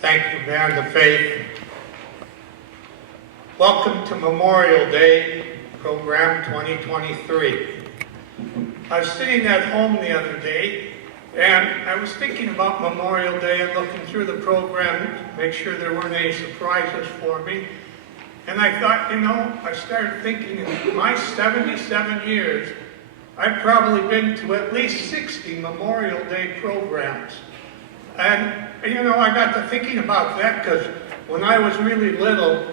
Thank you, Band of Faith. Welcome to Memorial Day, Program 2023. I was sitting at home the other day, and I was thinking about Memorial Day and looking through the program to make sure there weren't any surprises for me. And I thought, I started thinking in my 77 years, I've probably been to at least 60 Memorial Day programs. And, I got to thinking about that because when I was really little,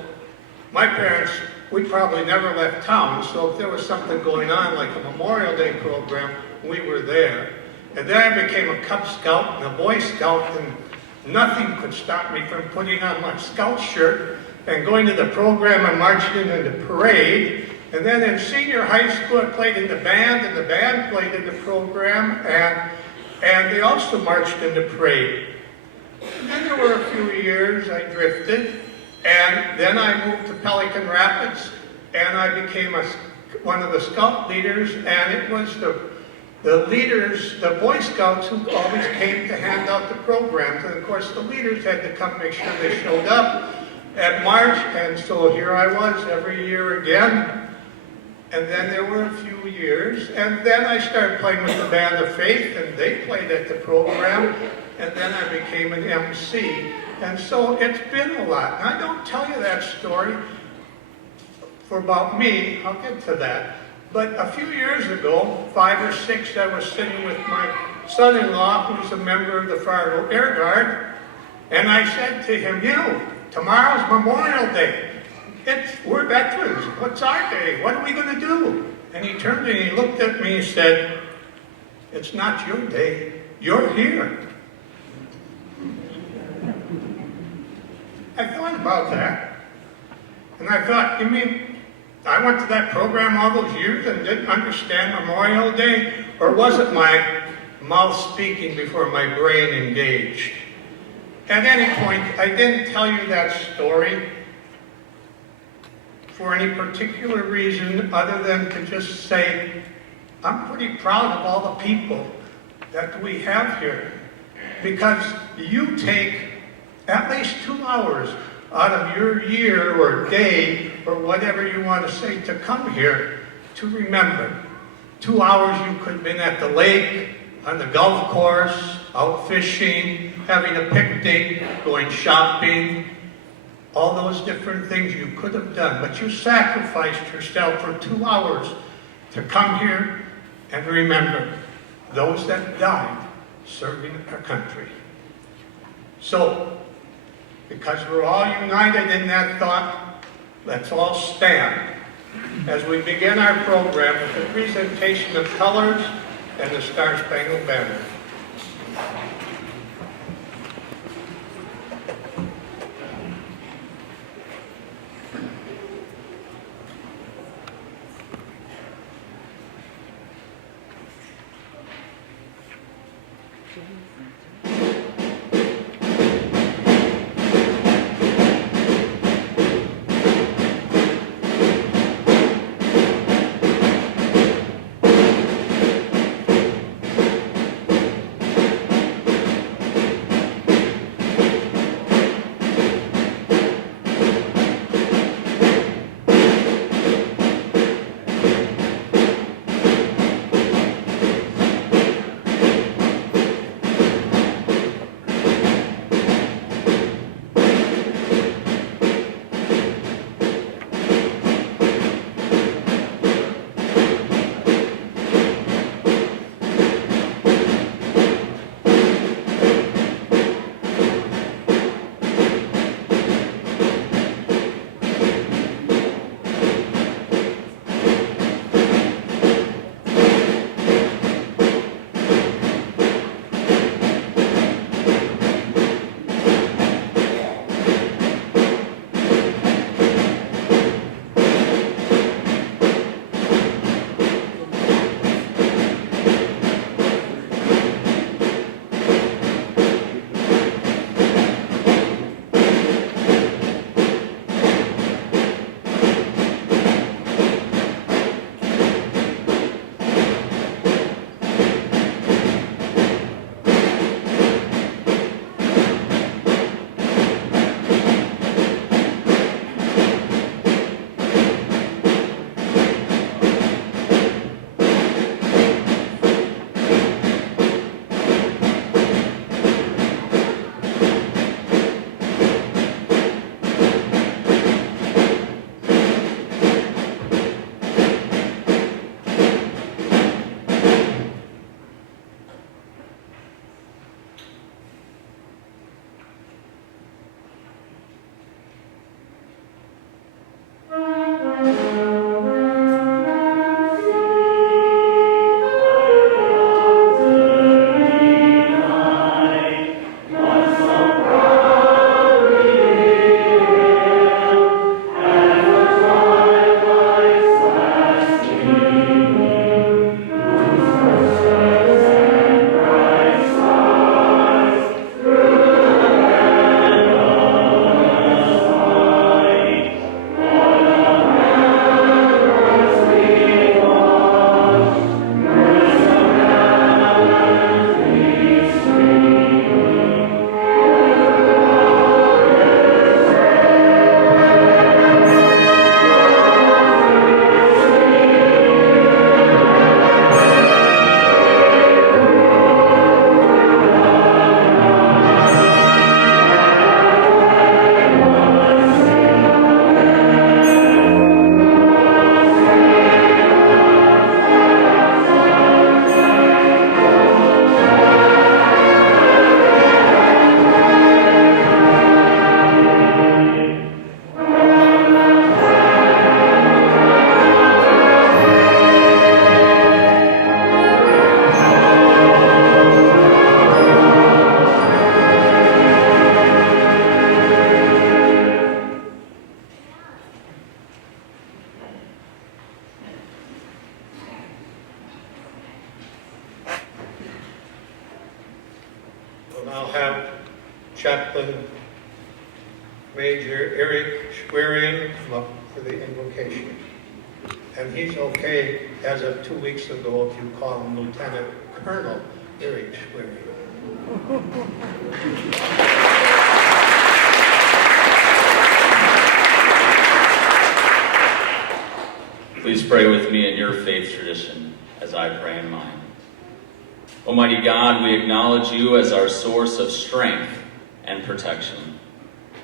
my parents, we probably never left town, so if there was something going on like a Memorial Day program, we were there. And then I became a Cub Scout and a Boy Scout, and nothing could stop me from putting on my Scout shirt and going to the program and marching in the parade. And then in senior high school, I played in the band, and the band played in the program, and they also marched in the parade. And then there were a few years I drifted, and then I moved to Pelican Rapids, and I became one of the Scout leaders, and it was the leaders, the Boy Scouts, who always came to hand out the programs. And of course, the leaders had to come make sure they showed up at March, and so here I was every year again. And then there were a few years, and then I started playing with the Band of Faith, and they played at the program, and then I became an MC. And so it's been a lot. And I don't tell you that story for about me, I'll get to that. But a few years ago, 5 or 6, I was sitting with my son-in-law, who's a member of the Fargo Air Guard, and I said to him, tomorrow's Memorial Day. We're veterans. What's our day? What are we going to do? And he turned and he looked at me and said, it's not your day. You're here. I thought about that. And I thought, you mean I went to that program all those years and didn't understand Memorial Day? Or was it my mouth speaking before my brain engaged? At any point, I didn't tell you that story for any particular reason other than to just say, I'm pretty proud of all the people that we have here, because you take at least 2 hours out of your year or day or whatever you want to say to come here to remember. 2 hours you could have been at the lake, on the golf course, out fishing, having a picnic, going shopping, all those different things you could have done, but you sacrificed yourself for 2 hours to come here and remember those that died serving our country. So, because we're all united in that thought, let's all stand as we begin our program with the presentation of colors and the Star-Spangled Banner. We'll now have Chaplain Major Eric Schwerian come up for the invocation. And he's okay as of 2 weeks ago if you call him Lieutenant Colonel Eric Schwerian. Please pray with me in your faith tradition as I pray in mine. Almighty God, we acknowledge you as our source of strength and protection.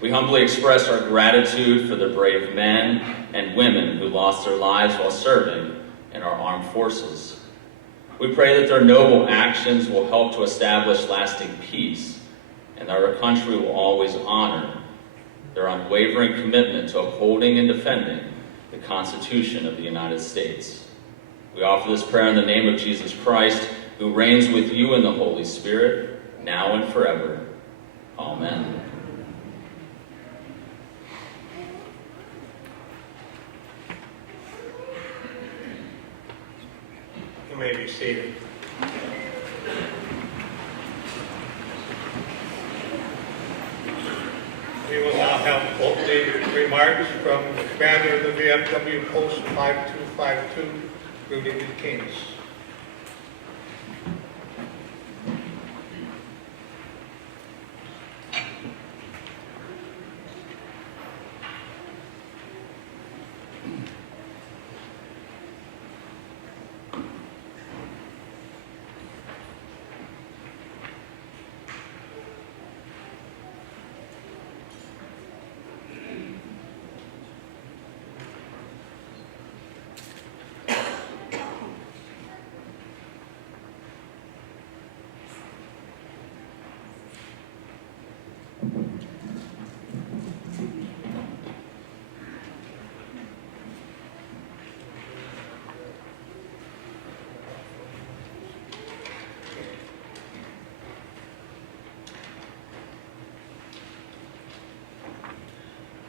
We humbly express our gratitude for the brave men and women who lost their lives while serving in our armed forces. We pray that their noble actions will help to establish lasting peace and that our country will always honor their unwavering commitment to upholding and defending the Constitution of the United States. We offer this prayer in the name of Jesus Christ, who reigns with you in the Holy Spirit, now and forever. Amen. You may be seated. We will now have opening remarks from the commander of the VFW Post 5252, Rudy Buchanan.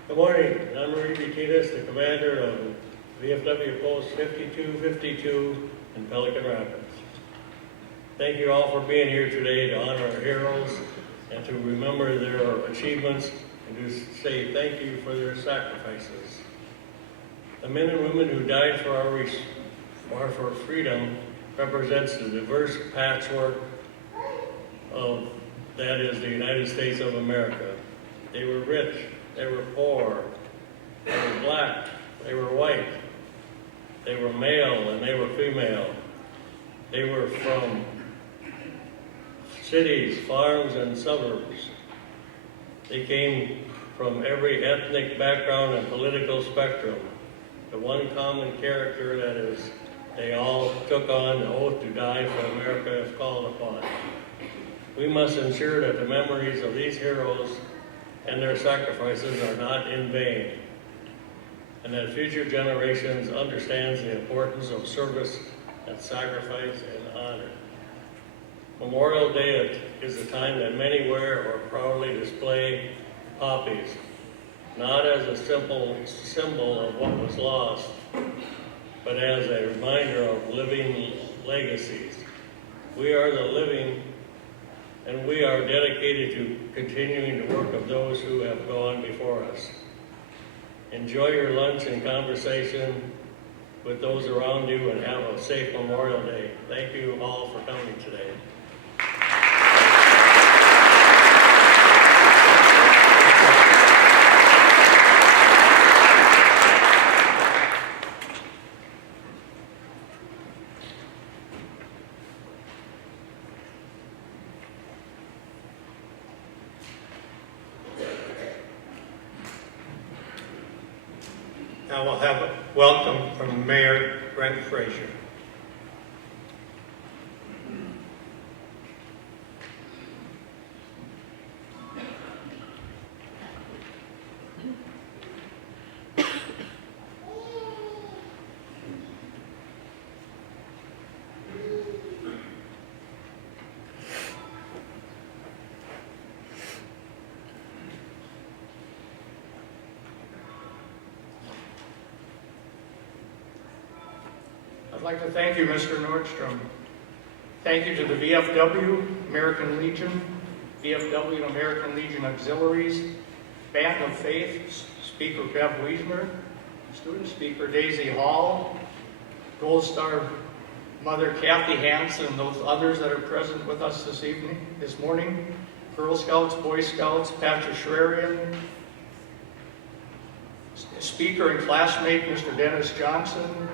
Good morning, I'm Rudy Buchanan, the commander of VFW Post 5252 in Pelican Rapids. Thank you all for being here today to honor our heroes and to remember their achievements and to say thank you for their sacrifices. The men and women who died for our freedom represents the diverse patchwork of that is the United States of America. They were rich, they were poor, they were black, they were white, they were male and they were female. They were from cities, farms, and suburbs. They came from every ethnic background and political spectrum. The one common character that is, they all took on the oath to die for America if called upon. We must ensure that the memories of these heroes and their sacrifices are not in vain, and that future generations understands the importance of service and sacrifice and honor. Memorial Day is a time that many wear or proudly display poppies, not as a simple symbol of what was lost, but as a reminder of living legacies. We are the living, and we are dedicated to continuing the work of those who have gone before us. Enjoy your lunch and conversation with those around you and have a safe Memorial Day. Thank you all for coming today. Now we'll have a welcome from Mayor Brent Frazier. I'd like to thank you, Mr. Nordstrom. Thank you to the VFW, American Legion, VFW and American Legion Auxiliaries, Band of Faith, Speaker Bev Wiesner, Student Speaker Daisy Hall, Gold Star Mother Kathy Hansen, and those others that are present with us this morning, Girl Scouts, Boy Scouts, Pastor Sherarian, speaker and classmate Mr. Dennis Johnson,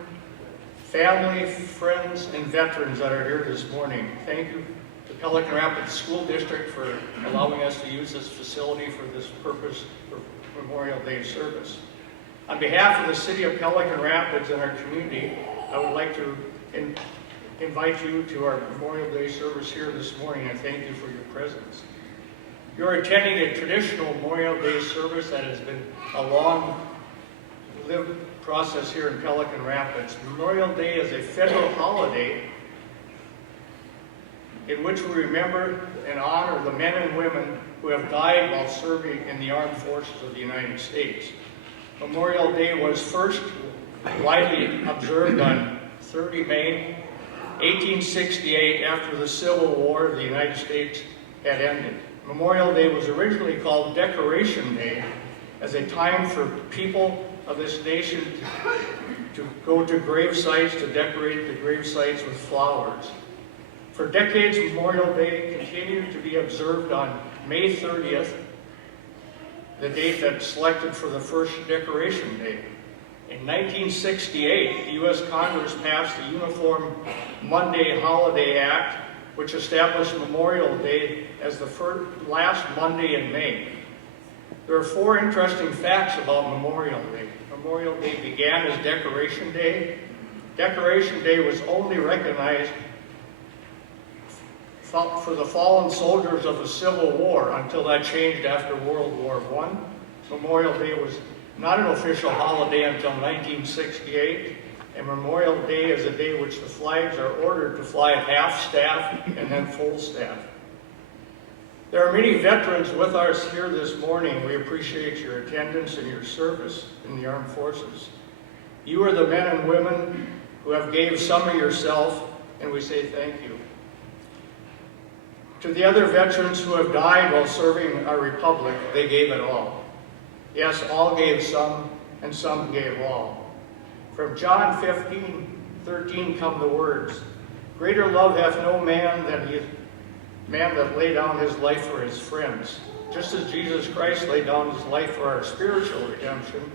family, friends, and veterans that are here this morning. Thank you to Pelican Rapids School District for allowing us to use this facility for this purpose for Memorial Day service. On behalf of the City of Pelican Rapids and our community, I would like to invite you to our Memorial Day service here this morning and thank you for your presence. You're attending a traditional Memorial Day service that has been a long-lived process here in Pelican Rapids. Memorial Day is a federal holiday in which we remember and honor the men and women who have died while serving in the armed forces of the United States. Memorial Day was first widely observed on 30 May 1868 after the Civil War of the United States had ended. Memorial Day was originally called Decoration Day as a time for people of this nation to go to grave sites, to decorate the grave sites with flowers. For decades, Memorial Day continued to be observed on May 30th, the date that's selected for the first Decoration Day. In 1968, the U.S. Congress passed the Uniform Monday Holiday Act, which established Memorial Day as the last Monday in May. There are 4 interesting facts about Memorial Day. Memorial Day began as Decoration Day. Decoration Day was only recognized for the fallen soldiers of the Civil War until that changed after World War I. Memorial Day was not an official holiday until 1968, and Memorial Day is a day which the flags are ordered to fly at half staff and then full staff. There are many veterans with us here this morning. We appreciate your attendance and your service in the armed forces. You are the men and women who have gave some of yourself, and we say thank you. To the other veterans who have died while serving our republic, they gave it all. Yes, all gave some, and some gave all. From John 15:13 come the words, "Greater love hath no man than man that laid down his life for his friends." Just as Jesus Christ laid down his life for our spiritual redemption,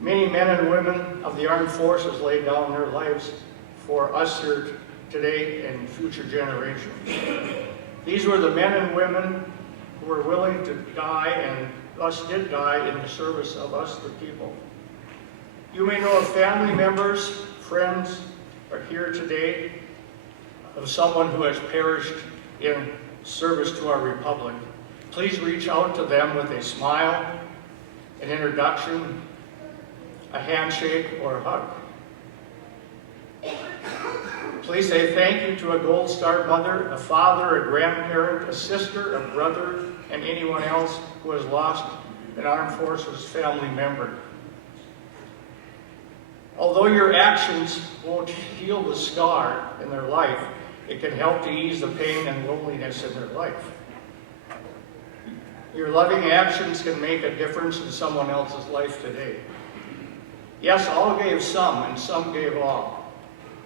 many men and women of the armed forces laid down their lives for us here today and future generations. These were the men and women who were willing to die and thus did die in the service of us, the people. You may know of family members, friends are here today of someone who has perished in service to our republic. Please reach out to them with a smile, an introduction, a handshake, or a hug. Please say thank you to a Gold Star mother, a father, a grandparent, a sister, a brother, and anyone else who has lost an armed forces family member. Although your actions won't heal the scar in their life, it can help to ease the pain and loneliness in their life. Your loving actions can make a difference in someone else's life today. Yes, all gave some, and some gave all.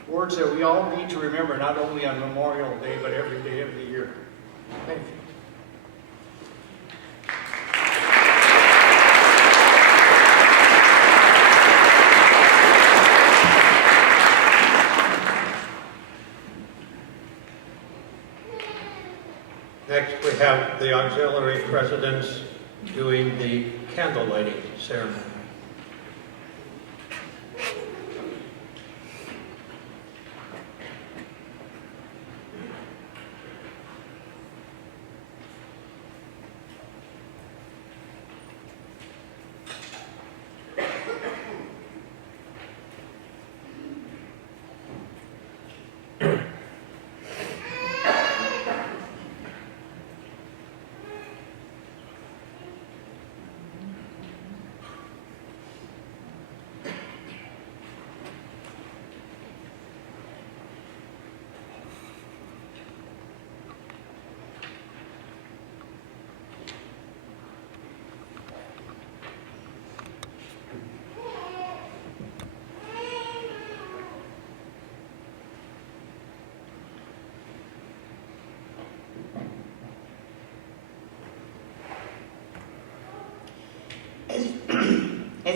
Words that we all need to remember, not only on Memorial Day, but every day of the year. Thank you. Next, we have the auxiliary presidents doing the candle lighting ceremony.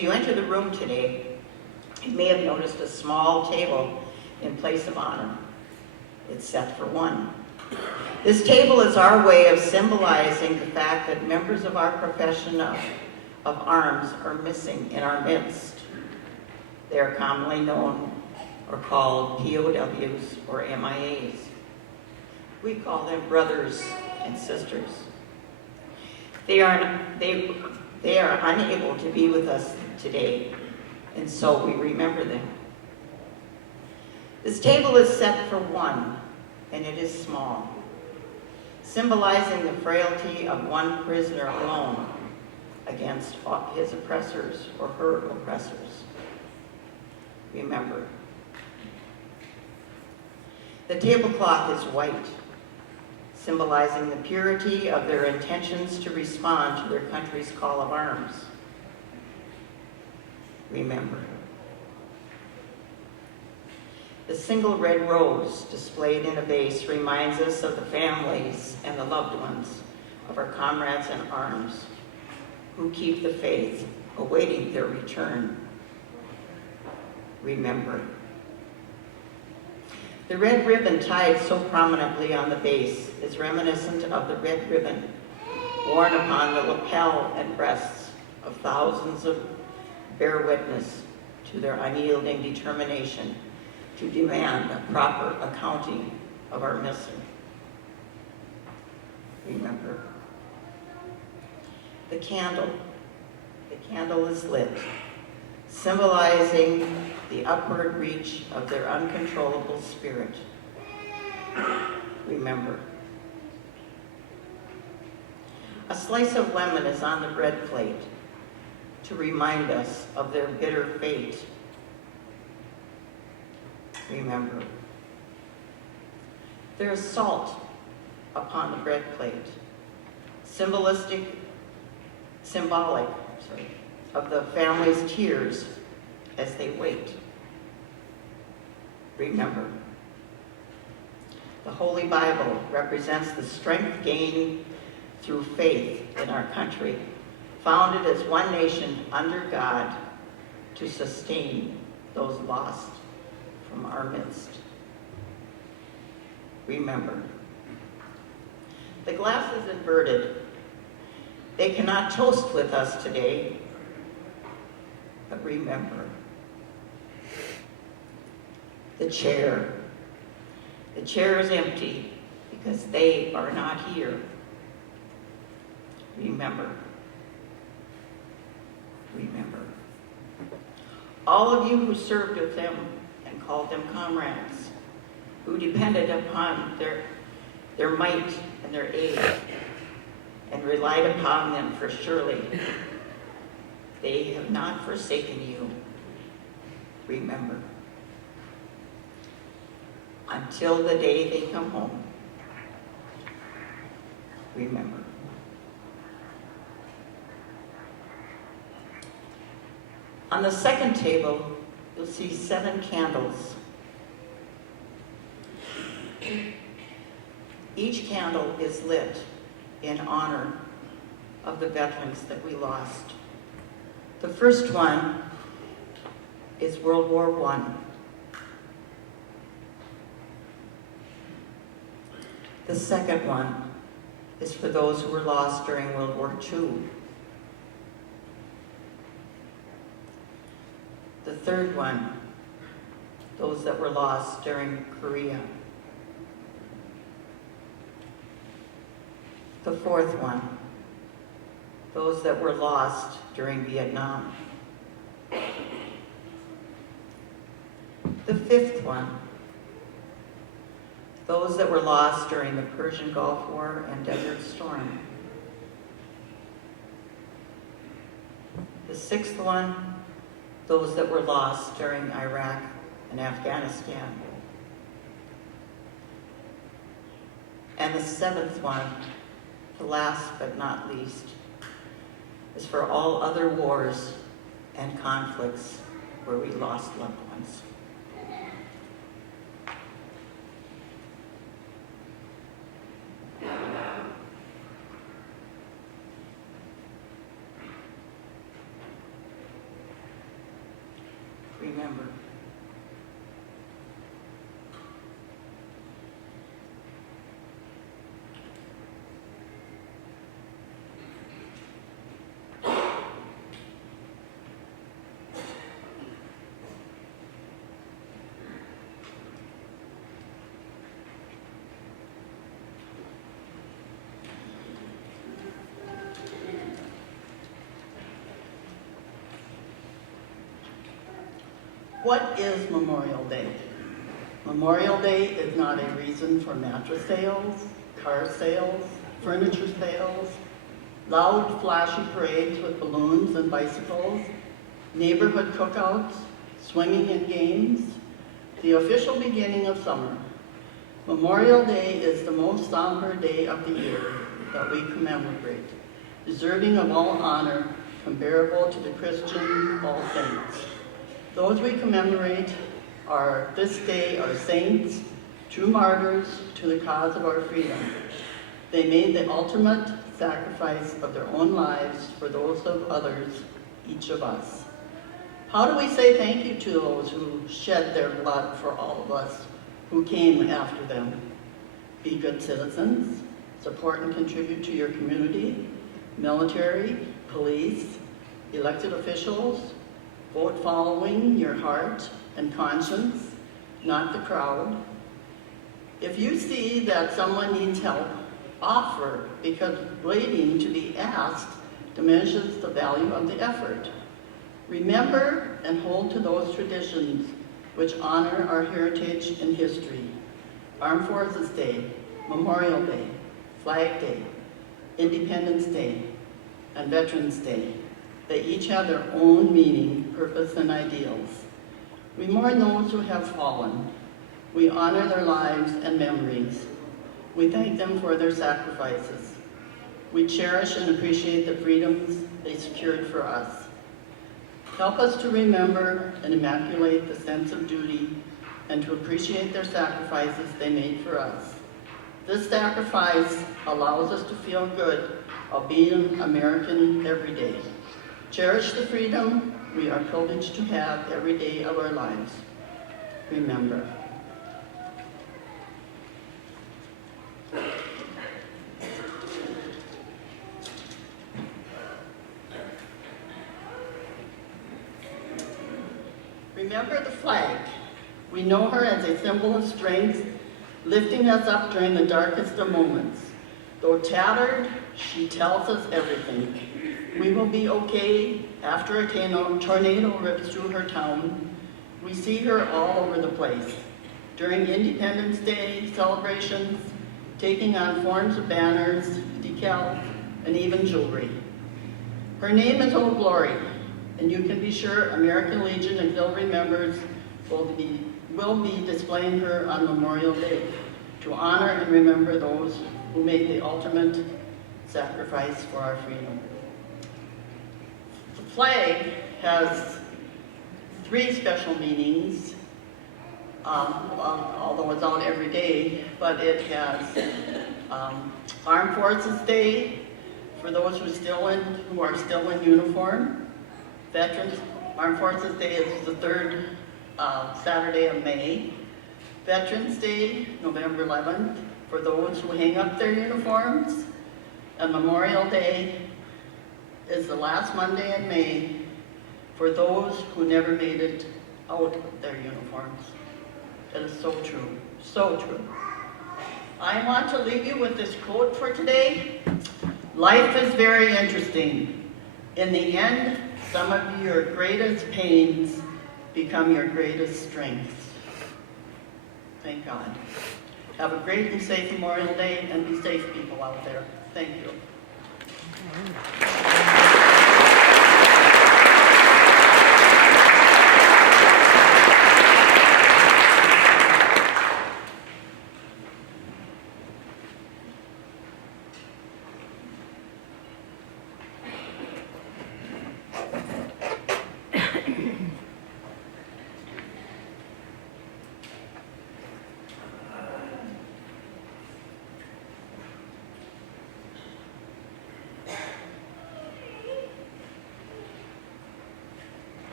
As you enter the room today, you may have noticed a small table in place of honor. It's set for one. This table is our way of symbolizing the fact that members of our profession of arms are missing in our midst. They are commonly known or called POWs or MIAs. We call them brothers and sisters. They are unable to be with us today, and so we remember them. This table is set for one, and it is small, symbolizing the frailty of one prisoner alone against his oppressors or her oppressors. Remember. The tablecloth is white, symbolizing the purity of their intentions to respond to their country's call of arms. Remember. The single red rose displayed in a vase reminds us of the families and the loved ones of our comrades in arms who keep the faith, awaiting their return. Remember. The red ribbon tied so prominently on the base is reminiscent of the red ribbon worn upon the lapel and breasts of thousands of bear witness to their unyielding determination to demand a proper accounting of our missing. Remember. The candle is lit, symbolizing the upward reach of their uncontrollable spirit. Remember. A slice of lemon is on the bread plate to remind us of their bitter fate. Remember. There is salt upon the bread plate, symbolic of the family's tears as they wait. Remember. The Holy Bible represents the strength gained through faith in our country, founded as one nation under God to sustain those lost from our midst. Remember. The glass is inverted. They cannot toast with us today, but remember. The chair is empty because they are not here. Remember. Remember. All of you who served with them and called them comrades, who depended upon their might and their aid, and relied upon them for surely. They have not forsaken you. Remember. Until the day they come home. Remember. On the second table, you'll see 7 candles. Each candle is lit in honor of the veterans that we lost. The first one is World War I. The second one is for those who were lost during World War II. The third one, those that were lost during Korea. The fourth one, those that were lost during Vietnam. The fifth one, those that were lost during the Persian Gulf War and Desert Storm. The sixth one, those that were lost during Iraq and Afghanistan. And the seventh one, the last but not least, is for all other wars and conflicts where we lost loved ones. What is Memorial Day? Memorial Day is not a reason for mattress sales, car sales, furniture sales, loud flashy parades with balloons and bicycles, neighborhood cookouts, swinging and games, the official beginning of summer. Memorial Day is the most somber day of the year that we commemorate, deserving of all honor, comparable to the Christian All Saints. Those we commemorate are this day are saints, true martyrs to the cause of our freedom. They made the ultimate sacrifice of their own lives for those of others, each of us. How do we say thank you to those who shed their blood for all of us who came after them? Be good citizens, support and contribute to your community, military, police, elected officials, vote following your heart and conscience, not the crowd. If you see that someone needs help, offer, because waiting to be asked diminishes the value of the effort. Remember and hold to those traditions which honor our heritage and history. Armed Forces Day, Memorial Day, Flag Day, Independence Day, and Veterans Day. They each have their own meaning, purpose, and ideals. We mourn those who have fallen. We honor their lives and memories. We thank them for their sacrifices. We cherish and appreciate the freedoms they secured for us. Help us to remember and immaculate the sense of duty and to appreciate their sacrifices they made for us. This sacrifice allows us to feel good of being American every day. Cherish the freedom we are privileged to have every day of our lives. Remember. Remember the flag. We know her as a symbol of strength, lifting us up during the darkest of moments. Though tattered, she tells us everything. We will be okay after a tornado rips through her town. We see her all over the place. During Independence Day celebrations, taking on forms of banners, decals, and even jewelry. Her name is Old Glory, and you can be sure American Legion Auxiliary members will be displaying her on Memorial Day to honor and remember those who made the ultimate sacrifice for our freedom. The flag has 3 special meanings, although it's out every day, but it has Armed Forces Day for those who are still in uniform. Armed Forces Day is the 3rd Saturday of May. Veterans Day, November 11th, for those who hang up their uniforms. And Memorial Day is the last Monday in May for those who never made it out of their uniforms. That is so true, so true. I want to leave you with this quote for today. Life is very interesting. In the end, some of your greatest pains become your greatest strengths. Thank God. Have a great and safe Memorial Day, and be safe, people out there. Thank you.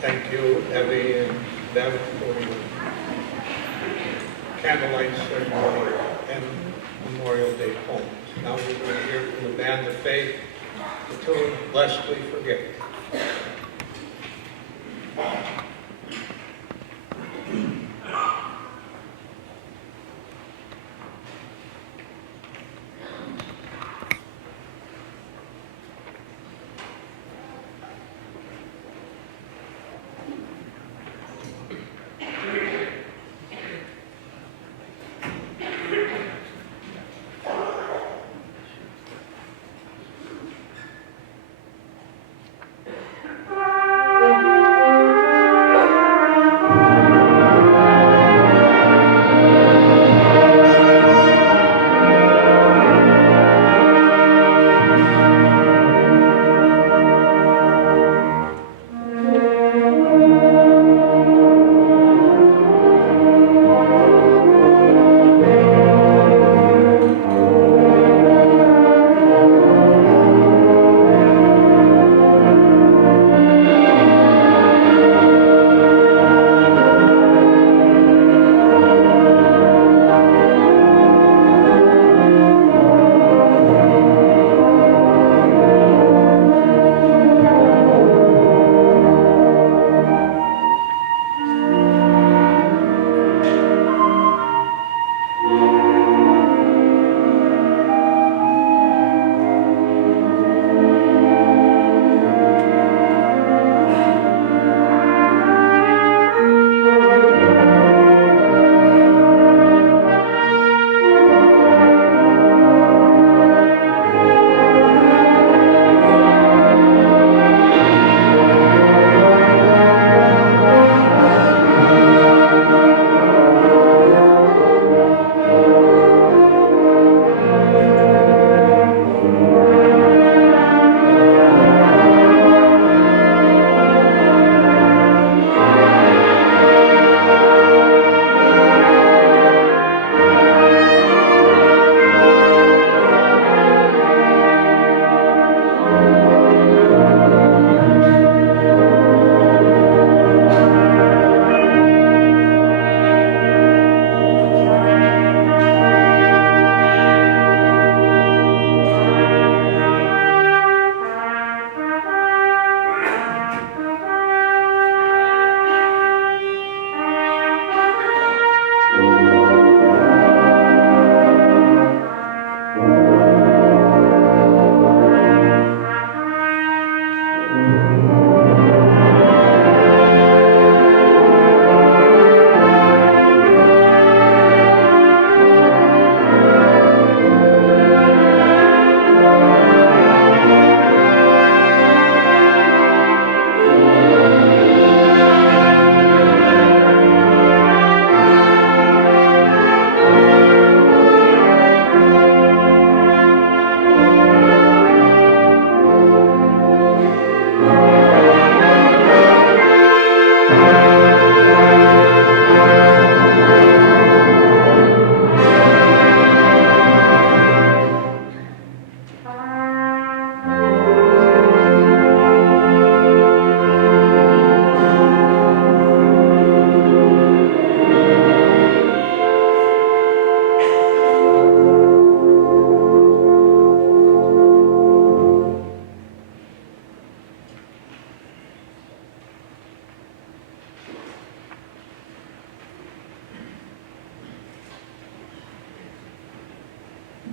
Thank you, Evie and Bev, for the candlelight ceremony and Memorial Day poems. Now we're going to hear from the Band of Faith, the tune Lest We Forget.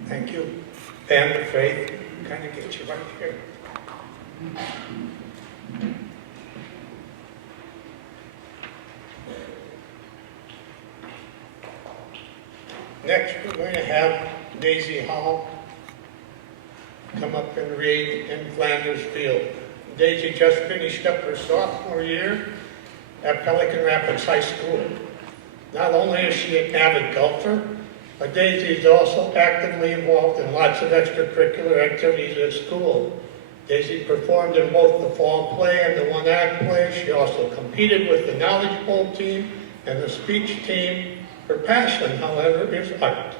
Thank you. Band of Faith, kind of get you right here. Next, we're going to have Daisy Hall come up and read in Flanders Field. Daisy just finished up her sophomore year at Pelican Rapids High School. Not only is she an avid golfer, but Daisy is also actively involved in lots of extracurricular activities at school. Daisy performed in both the fall play and the one-act play. She also competed with the Knowledge Bowl team and the speech team. Her passion, however, is art.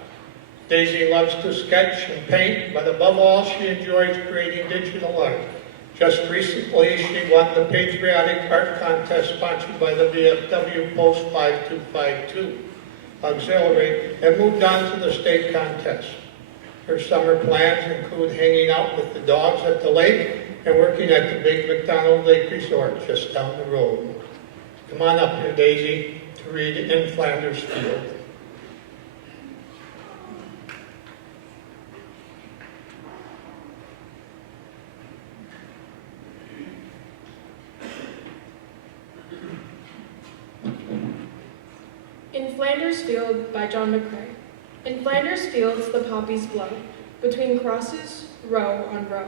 Daisy loves to sketch and paint, but above all, she enjoys creating digital art. Just recently, she won the Patriotic Art Contest sponsored by the VFW Post 5252 Auxiliary and moved on to the state contest. Her summer plans include hanging out with the dogs at the lake and working at the big McDonald Lake Resort just down the road. Come on up here, Daisy, to read In Flanders Field. In Flanders Field by John McCrae. In Flanders fields the poppies blow, between crosses, row on row,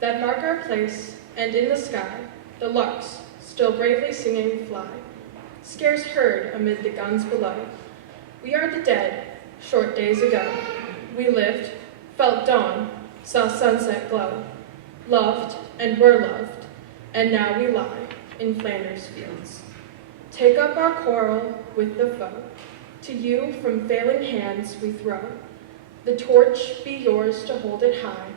that mark our place, and in the sky, the larks, still bravely singing, fly, scarce heard amid the guns below. We are the dead, short days ago. We lived, felt dawn, saw sunset glow, loved and were loved, and now we lie in Flanders fields. Take up our quarrel with the foe. To you from failing hands we throw. The torch be yours to hold it high.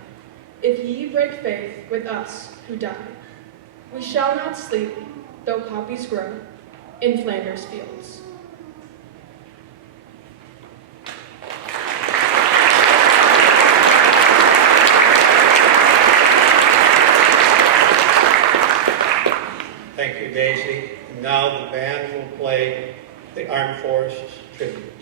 If ye break faith with us who die, we shall not sleep, though poppies grow, in Flanders fields. Thank you, Daisy. And now the band will play the Armed Forces Tribute.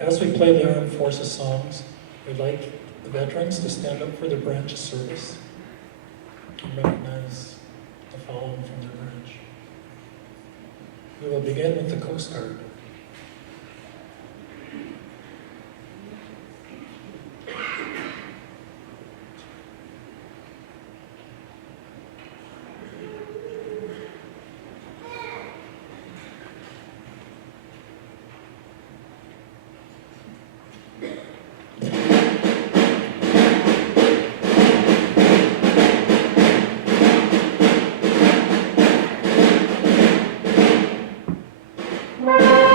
As we play the Armed Forces songs, we'd like the veterans to stand up for their branch of service and recognize the fallen from their branch. We will begin with the Coast Guard. Thank you.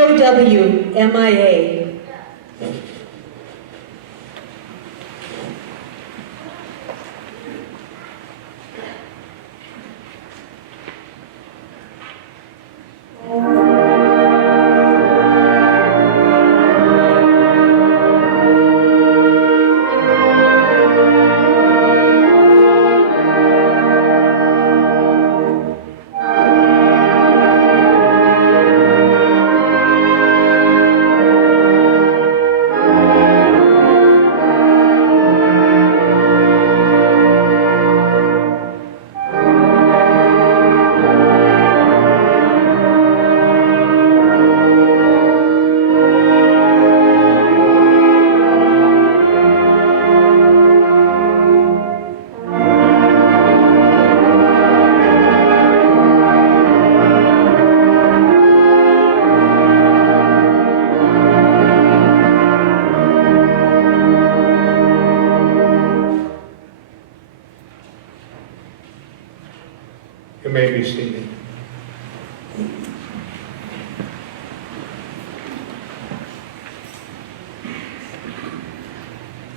POW, MIA. You may be seated.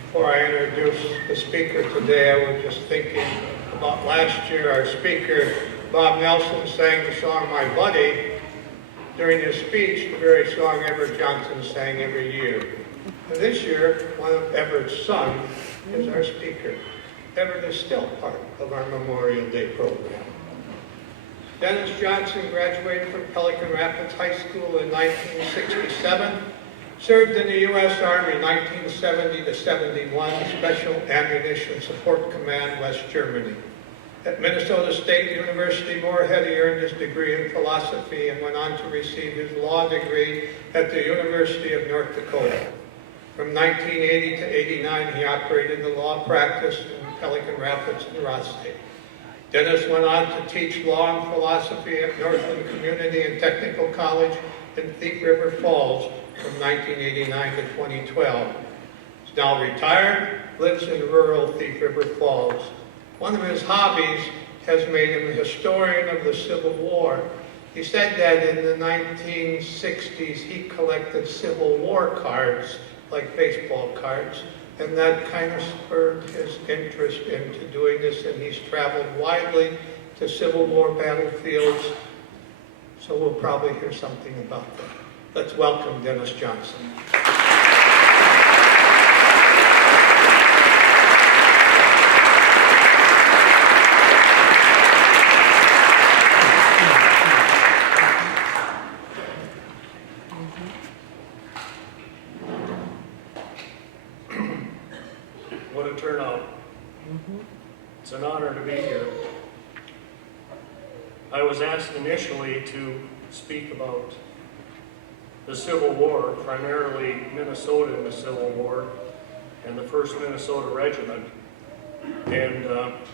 Before I introduce the speaker today, I was just thinking about last year. Our speaker, Bob Nelson, sang the song My Buddy during his speech, the very song Everett Johnson sang every year. And this year, one of Everett's sons is our speaker. Everett is still part of our Memorial Day program. Dennis Johnson graduated from Pelican Rapids High School in 1967, served in the U.S. Army 1970 to 71, Special Ammunition Support Command, West Germany. At Minnesota State University, Moorhead, he earned his degree in philosophy and went on to receive his law degree at the University of North Dakota. From 1980 to 89, he operated the law practice in Pelican Rapids and Ross State. Dennis went on to teach law and philosophy at Northland Community and Technical College in Thief River Falls from 1989 to 2012. He's now retired, lives in rural Thief River Falls. One of his hobbies has made him a historian of the Civil War. He said that in the 1960s he collected Civil War cards, like baseball cards, and that kind of spurred his interest into doing this, and he's traveled widely to Civil War battlefields, so we'll probably hear something about that. Let's welcome Dennis Johnson. What a turnout. It's an honor to be here. I was asked initially to speak about the Civil War, primarily Minnesota in the Civil War, and the 1st Minnesota Regiment. And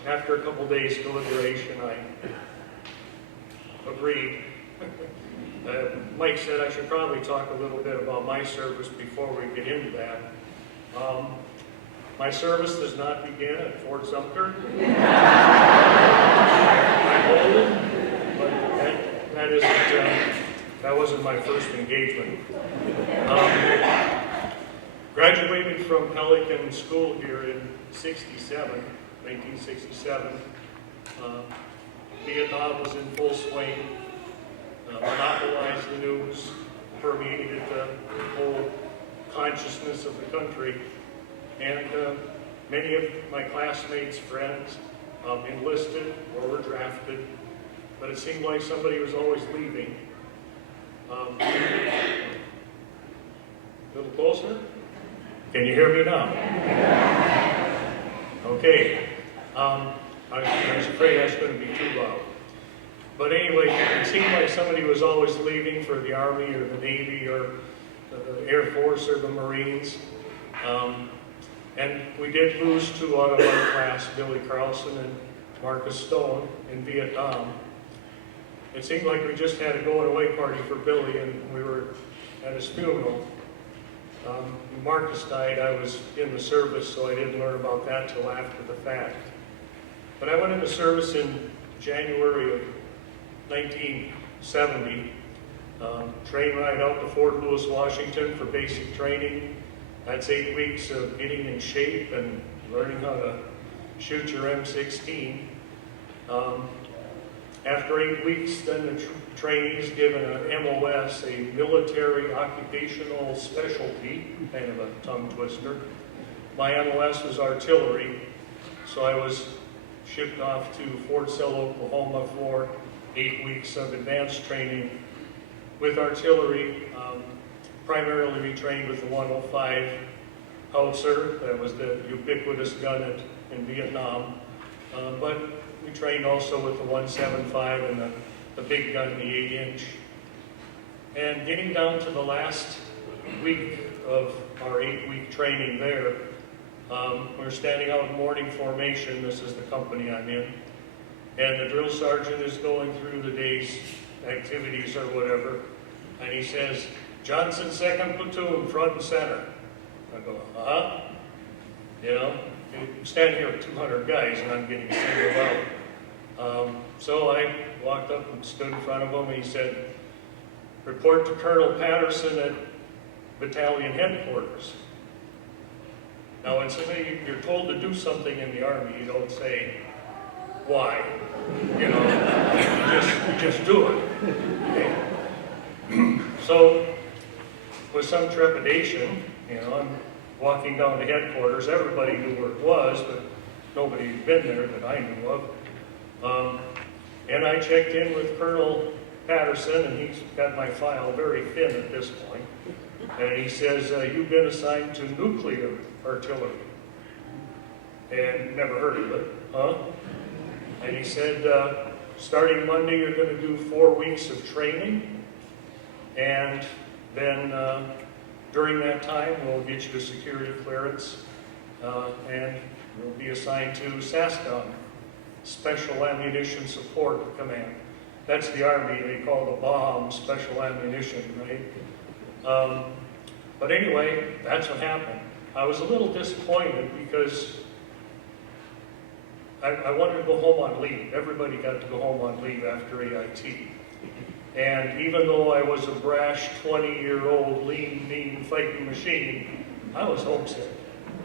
after a couple days deliberation, I agreed. Mike said I should probably talk a little bit about my service before we get into that. My service does not begin at Fort Sumter. I'm old, but that wasn't my first engagement. Graduated from Pelican School here in 1967. Vietnam was in full swing. Monopolized the news, permeated the whole consciousness of the country. And many of my classmates, friends, enlisted or were drafted, but it seemed like somebody was always leaving. A little closer? Can you hear me now? Okay. I was afraid that's going to be too loud. But anyway, it seemed like somebody was always leaving for the Army or the Navy or the Air Force or the Marines. And we did lose 2 out of our class, Billy Carlson and Marcus Stone, in Vietnam. It seemed like we just had a going-away party for Billy, and we were at his funeral. When Marcus died, I was in the service, so I didn't learn about that till after the fact. But I went into service in January of 1970, Train ride out to Fort Lewis, Washington for basic training. That's 8 weeks of getting in shape and learning how to shoot your M16. After 8 weeks, then the trainee's given a MOS, a military occupational specialty, kind of a tongue twister. My MOS was artillery, so I was shipped off to Fort Sill, Oklahoma for 8 weeks of advanced training with artillery. Primarily we trained with the 105 howitzer. That was the ubiquitous gun in Vietnam. But we trained also with the 175 and the big gun, the 8-inch. And getting down to the last week of our 8-week training there, we're standing out in morning formation. This is the company I'm in. And the drill sergeant is going through the day's activities or whatever. And he says, Johnson 2nd Platoon, front and center. I go, uh-huh. You know, I'm standing here with 200 guys and I'm getting singled out. So I walked up and stood in front of him and he said, report to Colonel Patterson at battalion headquarters. Now, when you're told to do something in the Army, you don't say, why? You know, you just do it. Okay. So, with some trepidation, you know, I'm walking down to headquarters. Everybody knew where it was, but nobody had been there that I knew of. And I checked in with Colonel Patterson, and he's got my file very thin at this point. And he says, you've been assigned to nuclear artillery. And never heard of it, huh? And he said, starting Monday, you're going to do 4 weeks of training. And then during that time, we'll get you to security clearance. And you'll be assigned to SASCOM, Special Ammunition Support Command. That's the Army. They call the bomb special ammunition, right? But anyway, that's what happened. I was a little disappointed because I wanted to go home on leave. Everybody got to go home on leave after AIT. And even though I was a brash 20-year-old lean, mean fighting machine, I was homesick.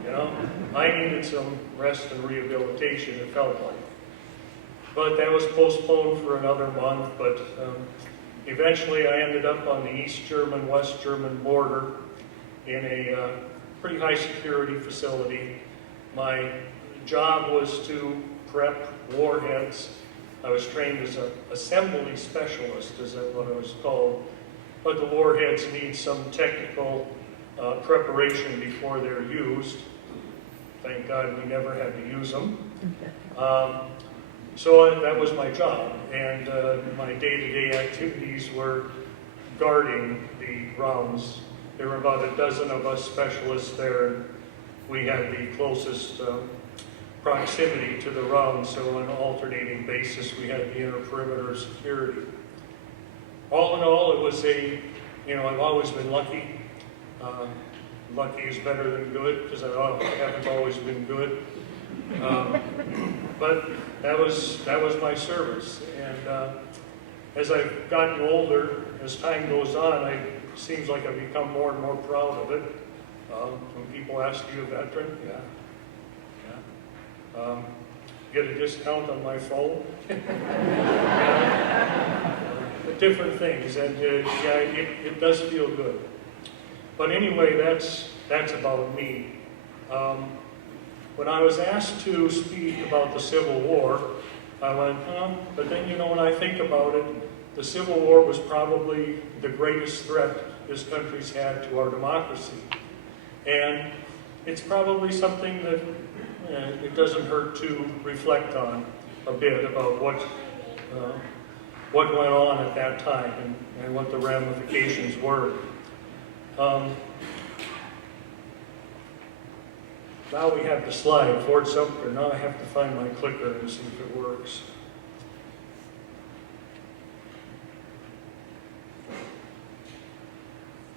You know, I needed some rest and rehabilitation, it felt like. But that was postponed for another month, but eventually I ended up on the East German, West German border in a pretty high security facility. My job was to prep warheads. I was trained as an assembly specialist, is that what I was called. But the warheads need some technical preparation before they're used. Thank God we never had to use them. So that was my job, and my day-to-day activities were guarding the rounds. There were about a dozen of us specialists there. We had the closest proximity to the rounds, so on an alternating basis, we had the inner perimeter of security. All in all, it was I've always been lucky. Lucky is better than good, because I haven't always been good. But that was my service, and as I've gotten older, as time goes on, it seems like I've become more and more proud of it. When people ask you a veteran, yeah. Get a discount on my phone. Different things, and it does feel good. But anyway, that's about me. When I was asked to speak about the Civil War, I went, but then, when I think about it, the Civil War was probably the greatest threat this country's had to our democracy. And it's probably something that it doesn't hurt to reflect on a bit about what went on at that time and what the ramifications were. Now we have the slide, Fort Sumter. Now I have to find my clicker and see if it works.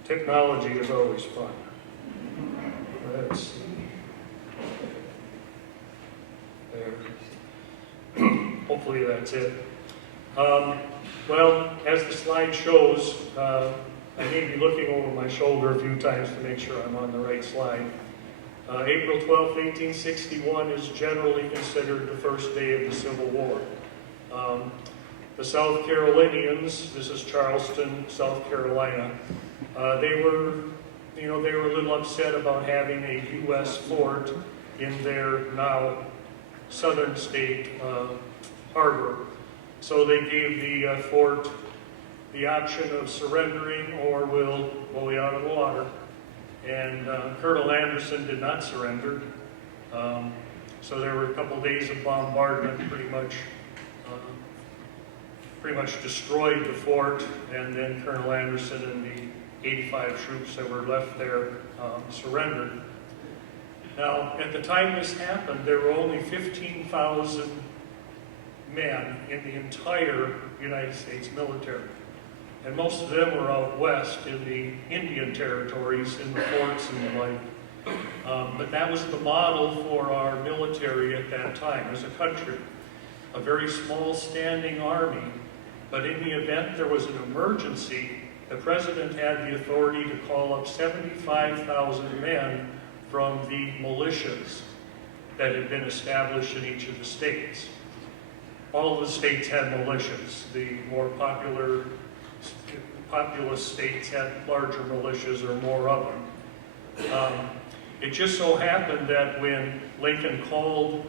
Technology is always fun. Let's see. There. Hopefully that's it. Well, as the slide shows, I may be looking over my shoulder a few times to make sure I'm on the right slide. April 12, 1861 is generally considered the first day of the Civil War. The South Carolinians, this is Charleston, South Carolina, they were a little upset about having a U.S. fort in their now southern state harbor. So they gave the fort the option of surrendering or we'll blow you out of the water. And Colonel Anderson did not surrender. So there were a couple days of bombardment, pretty much destroyed the fort, and then Colonel Anderson and the 85 troops that were left there surrendered. Now, at the time this happened, there were only 15,000 men in the entire United States military. And most of them were out west in the Indian territories, in the forts and the like. But that was the model for our military at that time as a country. A very small standing army, but in the event there was an emergency, the president had the authority to call up 75,000 men from the militias that had been established in each of the states. All of the states had militias. The more populous states had larger militias or more of them. It just so happened that when Lincoln called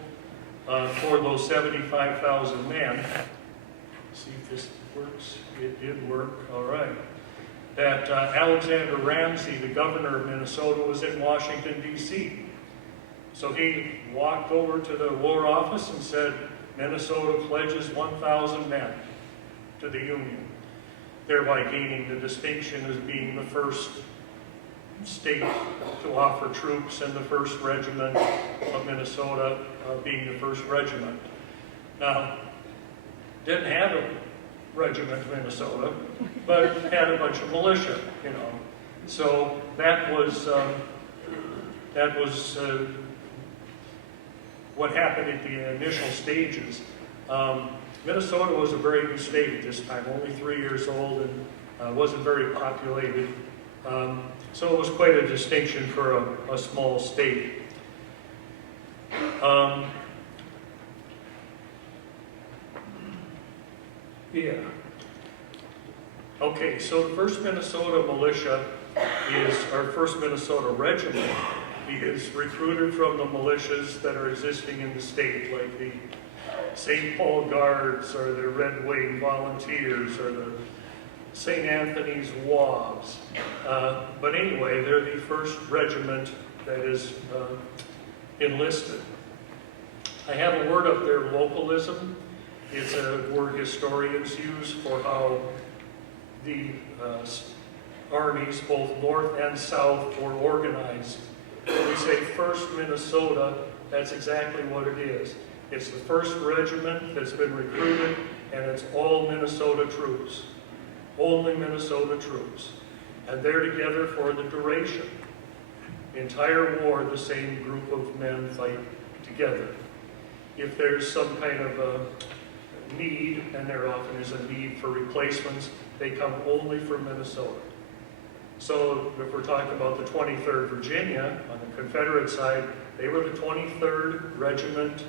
for those 75,000 men, see if this works, it did work, all right, that Alexander Ramsey, the governor of Minnesota, was in Washington, D.C. So he walked over to the War Office and said, Minnesota pledges 1,000 men to the Union, thereby gaining the distinction as being the first state to offer troops and the first regiment of Minnesota being the first regiment. Now, didn't have a regiment of Minnesota, but had a bunch of militia, you know. So that was what happened at the initial stages. Minnesota was a very new state at this time, only 3 years old, and wasn't very populated. So it was quite a distinction for a small state. Yeah. Okay, so the 1st Minnesota Militia is, our 1st Minnesota Regiment is recruited from the militias that are existing in the state, like the St. Paul Guards, or the Red Wing Volunteers, or the St. Anthony's Wasps. But anyway, they're the 1st regiment that is enlisted. I have a word up there, localism. It's a word historians use for how the armies, both north and south, were organized. When we say 1st Minnesota, that's exactly what it is. It's the 1st regiment that's been recruited, and it's all Minnesota troops. Only Minnesota troops. And they're together for the duration. The entire war, the same group of men fight together. If there's some kind of a need, and there often is a need for replacements, they come only from Minnesota. So if we're talking about the 23rd Virginia, on the Confederate side, they were the 23rd Regiment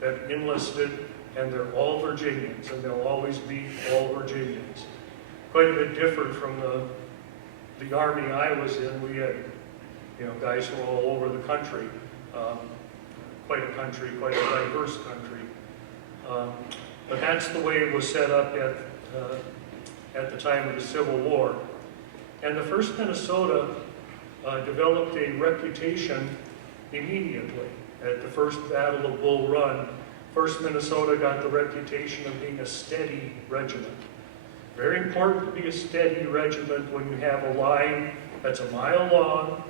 that enlisted, and they're all Virginians, and they'll always be all Virginians. Quite a bit different from the Army I was in. We had, guys who were all over the country. Quite a country, quite a diverse country. But that's the way it was set up at the time of the Civil War. And the 1st Minnesota developed a reputation immediately. At the First Battle of Bull Run, 1st Minnesota got the reputation of being a steady regiment. Very important to be a steady regiment when you have a line that's a mile long.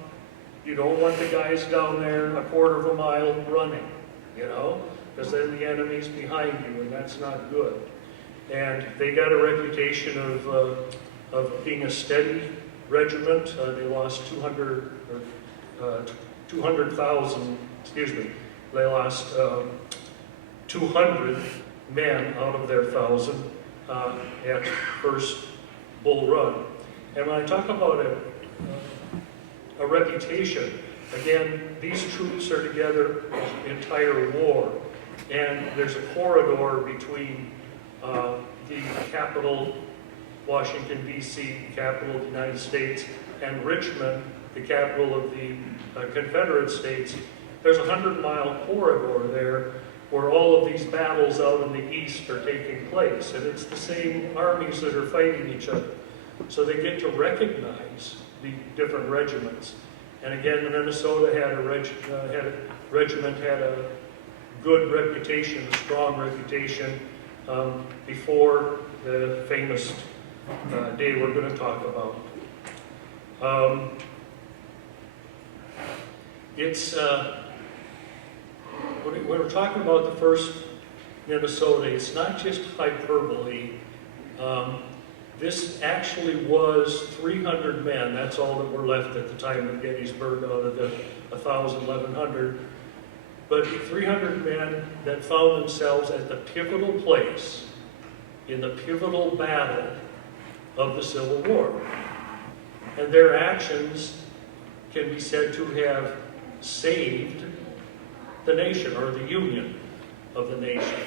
You don't want the guys down there a quarter of a mile running, because then the enemy's behind you, and that's not good. And they got a reputation of being a steady regiment. They lost 200,000, they lost 200 men out of their 1,000. at First Bull Run. And when I talk about a reputation, again, these troops are together the entire war. And there's a corridor between the capital, Washington, D.C., capital of the United States, and Richmond, the capital of the Confederate States. There's a 100-mile corridor there where all of these battles out in the east are taking place. And it's the same armies that are fighting each other. So they get to recognize the different regiments. And again, Minnesota had a regiment had a good reputation, a strong reputation, before the famous day we're going to talk about. When we're talking about the first Minnesota, it's not just hyperbole. This actually was 300 men. That's all that were left at the time of Gettysburg out of the 1,000, 1,100. But 300 men that found themselves at the pivotal place in the pivotal battle of the Civil War. And their actions can be said to have saved the nation, or the union of the nation.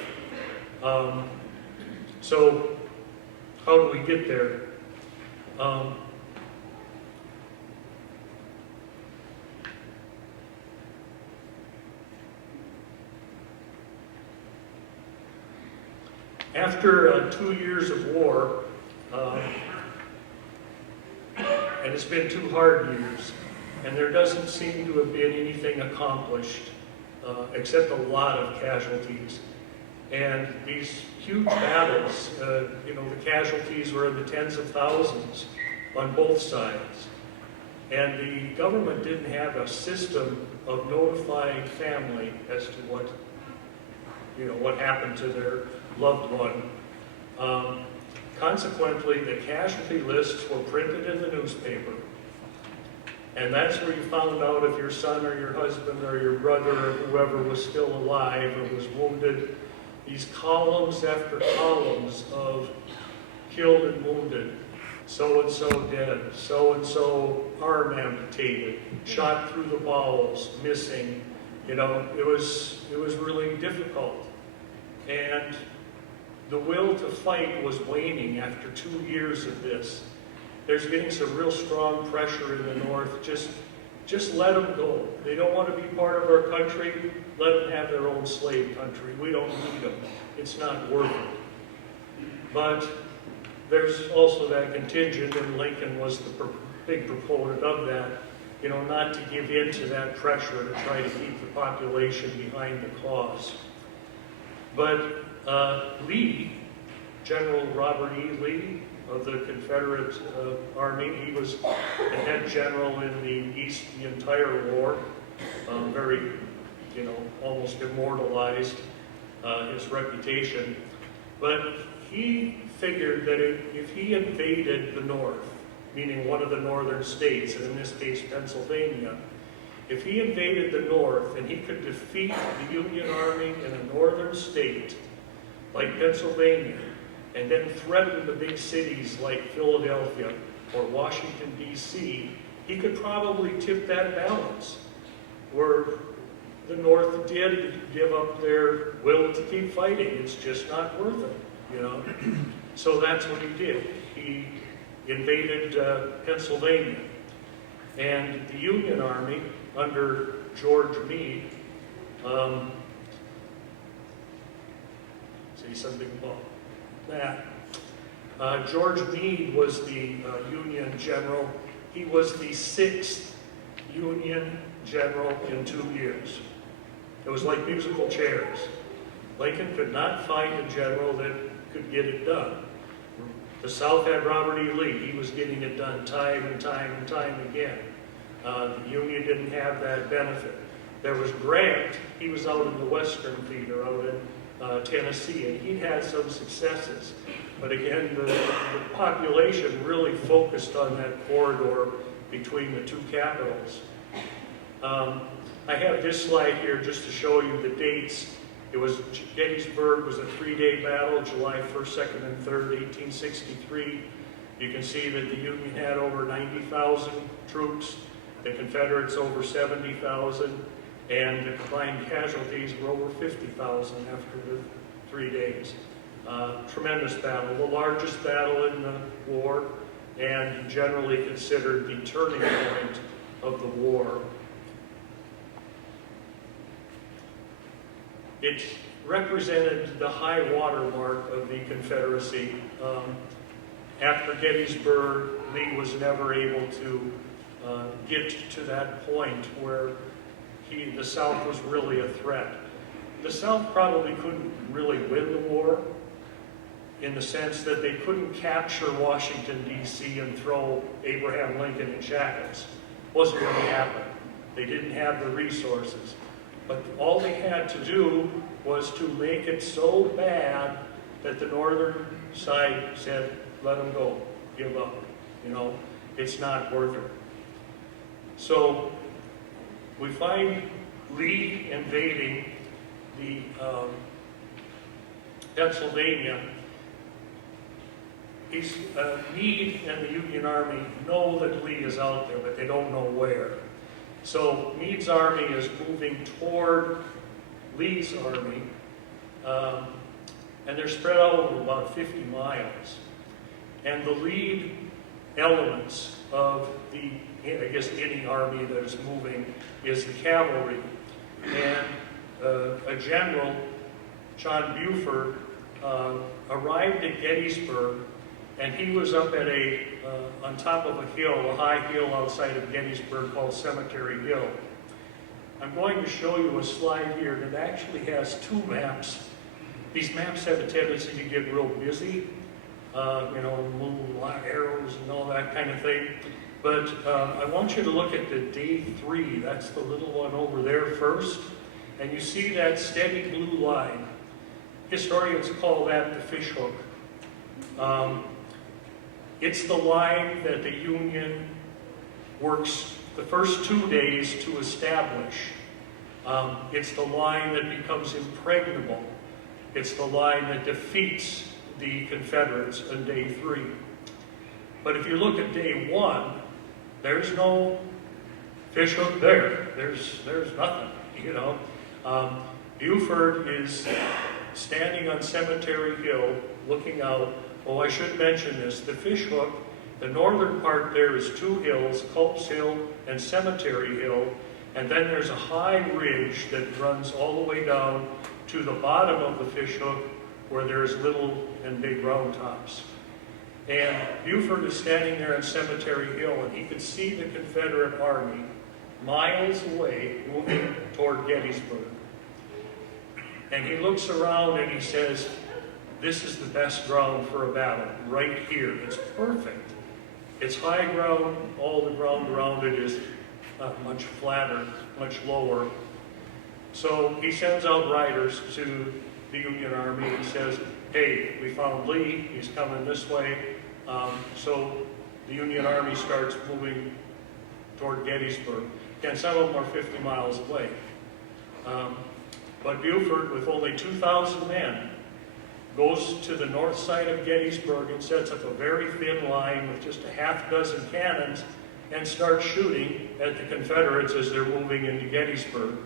So how do we get there? After 2 years of war, and it's been 2 hard years, and there doesn't seem to have been anything accomplished except a lot of casualties. And these huge battles, the casualties were in the tens of thousands on both sides. And the government didn't have a system of notifying family as to what happened to their loved one. Consequently, the casualty lists were printed in the newspaper. And that's where you found out if your son or your husband or your brother or whoever was still alive or was wounded. These columns after columns of killed and wounded, so-and-so dead, so-and-so arm amputated, shot through the bowels, missing. It was really difficult. And the will to fight was waning after 2 years of this. There's getting some real strong pressure in the North. Just let them go. They don't want to be part of our country. Let them have their own slave country. We don't need them. It's not worth it. But there's also that contingent, and Lincoln was the big proponent of that, not to give in to that pressure to try to keep the population behind the cause. But Lee, General Robert E. Lee of the Confederate Army, he was the head general in the East the entire war, very, almost immortalized his reputation. But he figured that if he invaded the North, meaning one of the northern states, and in this case Pennsylvania, if he invaded the North and he could defeat the Union Army in a northern state like Pennsylvania, and then threaten the big cities like Philadelphia or Washington, D.C., he could probably tip that balance, where the North did give up their will to keep fighting. It's just not worth it, So that's what he did. He invaded Pennsylvania. And the Union Army, under George Meade, say something about that. George Meade was the Union general. He was the 6th Union general in 2 years. It was like musical chairs. Lincoln could not find a general that could get it done. The South had Robert E. Lee. He was getting it done time and time and time again. The Union didn't have that benefit. There was Grant. He was out in the western theater, out in Tennessee, and he had some successes. But again, the population really focused on that corridor between the two capitals. I have this slide here just to show you the dates. Gettysburg was a 3-day battle, July 1st, 2nd, and 3rd, 1863. You can see that the Union had over 90,000 troops, the Confederates over 70,000, and the combined casualties were over 50,000 after the 3 days. Tremendous battle, the largest battle in the war, and generally considered the turning point of the war. It represented the high water mark of the Confederacy. After Gettysburg, Lee was never able to get to that point where the South was really a threat. The South probably couldn't really win the war in the sense that they couldn't capture Washington, D.C. and throw Abraham Lincoln in shackles. Wasn't going to happen. They didn't have the resources. But all they had to do was to make it so bad that the northern side said, let them go, give up. You know, it's not worth it. So we find Lee invading the Pennsylvania. Meade and the Union Army know that Lee is out there, but they don't know where. So Meade's army is moving toward Lee's army, and they're spread out over about 50 miles. And the lead elements of the, I guess, any army that is moving is the cavalry. And a general, John Buford, arrived at Gettysburg, and he was up at on top of a hill, a high hill outside of Gettysburg called Cemetery Hill. I'm going to show you a slide here that actually has two maps. These maps have a tendency to get real busy, you know, move a lot of arrows and all that kind of thing. But I want you to look at the day 3. That's the little one over there first. And you see that steady blue line. Historians call that the fishhook. It's the line that the Union works the first 2 days to establish. It's the line that becomes impregnable. It's the line that defeats the Confederates on day 3. But if you look at day 1, there's no fishhook there. There's nothing, you know. Buford is standing on Cemetery Hill looking out. Oh, I should mention this. The fishhook, the northern part there is 2 hills, Culp's Hill and Cemetery Hill, and then there's a high ridge that runs all the way down to the bottom of the fishhook where there's little and big round tops. And Buford is standing there on Cemetery Hill, and he could see the Confederate Army miles away moving toward Gettysburg. And he looks around and he says, this is the best ground for a battle, right here. It's perfect. It's high ground. All the ground around it is much flatter, much lower. So he sends out riders to the Union Army and says, hey, we found Lee. He's coming this way. So the Union Army starts moving toward Gettysburg. And some of them are 50 miles away. But Buford, with only 2,000 men, goes to the north side of Gettysburg and sets up a very thin line with just a half dozen cannons and starts shooting at the Confederates as they're moving into Gettysburg.